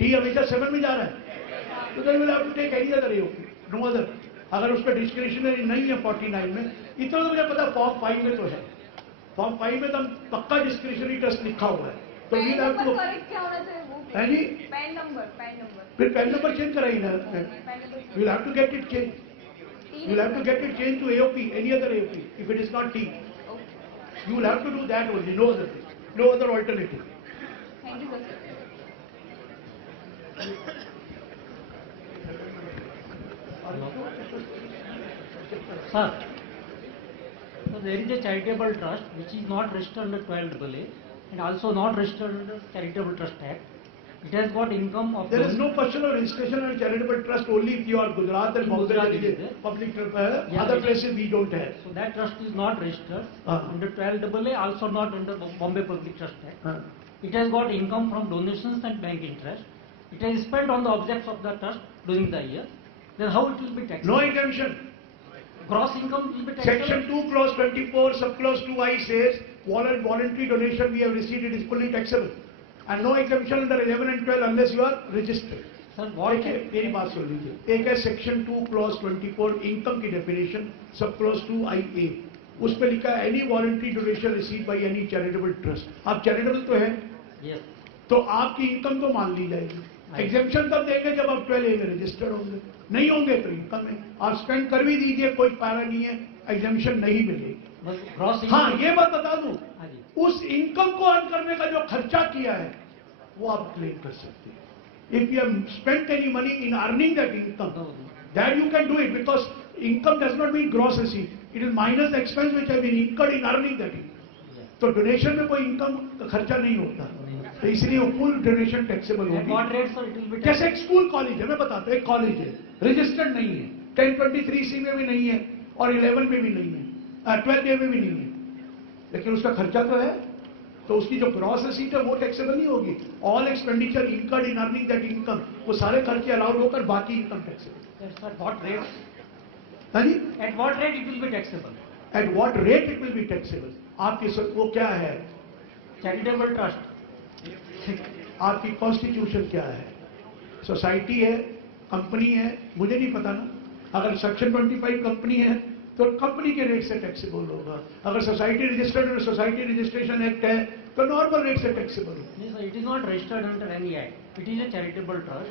T हमेशा 7 में जा रहा है. तो then we'll have to take any other AOP. No other. अगर उस पर डिस्क्रिशनरी नहीं है 49 में, इतना तो मुझे पता फॉर्म 5 में तो है. फॉर्म 5 में तो पक्का डिस्क्रिशनरी ट्रस्ट लिखा हुआ है, तो वी हैव टू क्या होना चाहिए वो? है जी, पैन नंबर फिर पैन नंबर चेंज कराइए ना, you have to get it change, you have to get it change to AOP, any other AOP if it is not T, you will have to do that only, no other alternative. Thank you, sir. Sir, so there is a charitable trust which is not registered under 12AA and also not registered under Charitable Trust Act. It has got income of... There is no question of registration on charitable trust only if you are Gujarat and Bombay public other places we don't have. So that trust is not registered under 12AA, also not under Bombay Public Trust Act. It has got income from donations and bank interest. It is spent on the objects of the trust during the year. Then how it will be taxed? No exemption. Gross income will be taxed. Section 2 clause 24 subclause 2I says voluntary donation we have received, it is fully taxable. And no exemption under 11 and 12 unless you are registered. Sir, what? मेरी बात सुन लीजिए, एक है section 2 clause 24 income की definition, sub clause 2IA, उस पे लिखा है any voluntary donation receive by any charitable trust. आप चैरिटेबल तो है, yes. तो आपकी इनकम तो मान ली जाएगी। एग्जेम्पशन तब देंगे जब आप 12A में रजिस्टर्ड होंगे, नहीं होंगे तो इनकम है। आप स्पेंड कर भी दीजिए, कोई पैरा नहीं है, एग्जेम्पशन नहीं मिलेगी। हाँ, ये बात बता दूं, उस इनकम को अर्न करने का जो खर्चा किया है वो आप क्लेम कर सकते हैं। If you have spent any money in earning that income, that you can do it because income does not mean gross receipt. It is minus the expense which have been incurred in earning that income. तो donation में कोई income का खर्चा नहीं होता, तो इसलिए वो फुल डोनेशन टैक्सेबल होगी। जैसे एक स्कूल कॉलेज है, मैं बताता हूँ, एक कॉलेज है रजिस्टर्ड नहीं है, 1023C में भी नहीं है और 11 में भी नहीं है, 12A में भी नहीं है, लेकिन उसका खर्चा तो है, तो उसकी जो ग्रॉस रिसीट है वो टैक्सेबल नहीं होगी। All expenditure incurred in earning that income, वो सारे खर्चे अलाउड होकर बाकी इनकम टैक्सेबल। What rate? हाँ जी, At what rate it will be taxable? At what rate it will be taxable? आपकी वो क्या है? Charitable trust. आपकी कॉन्स्टिट्यूशन क्या है? सोसाइटी है, कंपनी है, मुझे नहीं पता ना। अगर सेक्शन 25 कंपनी है तो कंपनी के रेट से टैक्सेबल होगा। अगर society registered society registration act है तो नॉर्मल रेट से टैक्सेबल होगा। It is not registered under any act. It is a charitable trust.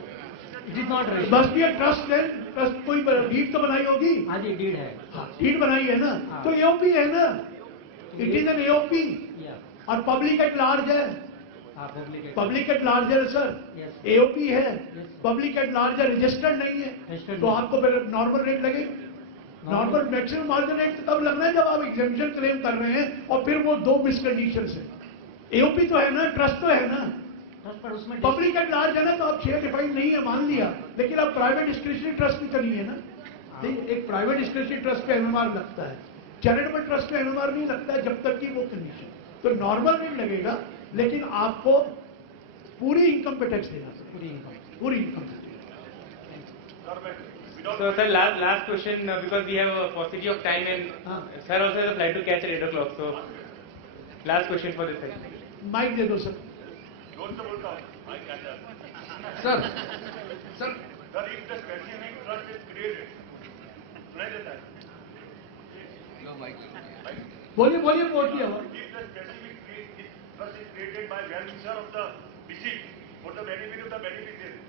It is not registered. बस भी ट्रस्ट है, ट्रस्ट कोई डीड तो बनाई होगी। हाँ जी, डीड है। डीड बनाई है ना, तो एओपी है ना, इट इज एन एओपी और पब्लिक एट लार्ज है। पब्लिक एट लार्ज है सर, एओपी है, पब्लिक एट लार्ज है, रजिस्टर्ड नहीं है, तो आपको फिर नॉर्मल रेट लगेगा। नॉर्मल मैक्सिमम मार्जिन रेट तब लगना है जब आप एग्जेम्पशन क्लेम कर रहे हैं, और फिर वो दो मिसकंडीशन है। एओपी तो है ना, ट्रस्ट तो है ना, पब्लिक एट लार्ज है ना, तो आप शेयर डिफाइंड नहीं है मान लिया, लेकिन आप प्राइवेट डिस्क्रिशनरी ट्रस्ट में चलिए ना। एक प्राइवेट डिस्क्रिशनरी ट्रस्ट पे एमएमआर लगता है, चैरिटेबल ट्रस्ट पे एमएमआर नहीं लगता है जब तक कि वो कंडीशन, तो नॉर्मल रेट लगेगा, लेकिन आपको पूरी इनकम पे टैक्स देना सर, पूरी income. So sir, last question because we have a paucity of time and sir also has a flight to catch at 8 o'clock. So last question for this session. Mike दे दो sir. जोर से बोलता हूँ, mike कैसा? Sir Sir, if the specific trust is created, सुनाई देता है? No mic. बोलिए बोलिए बोलिए। If the specific trust is created by well-wisher of the deceased for the benefit of the beneficiary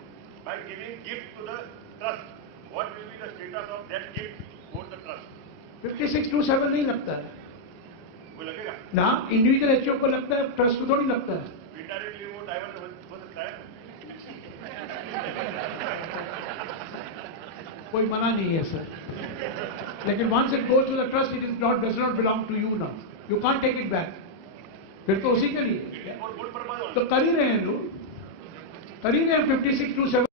by giving gift to the trust, what will be the status of that gift for the trust? 5627 नहीं लगता है वो लगेगा ना, individual HO को लगता है, trust को थोड़ी लगता है। इनडायरेक्टली वो डाइवर्ट हो सकता है, कोई मना नहीं है सर, लेकिन once it goes to the trust it is not, does not belong to you now, you can't take it back, फिर तो उसी के लिए तो कर ही रहे हैं लोग, कर ही रहे हैं 5627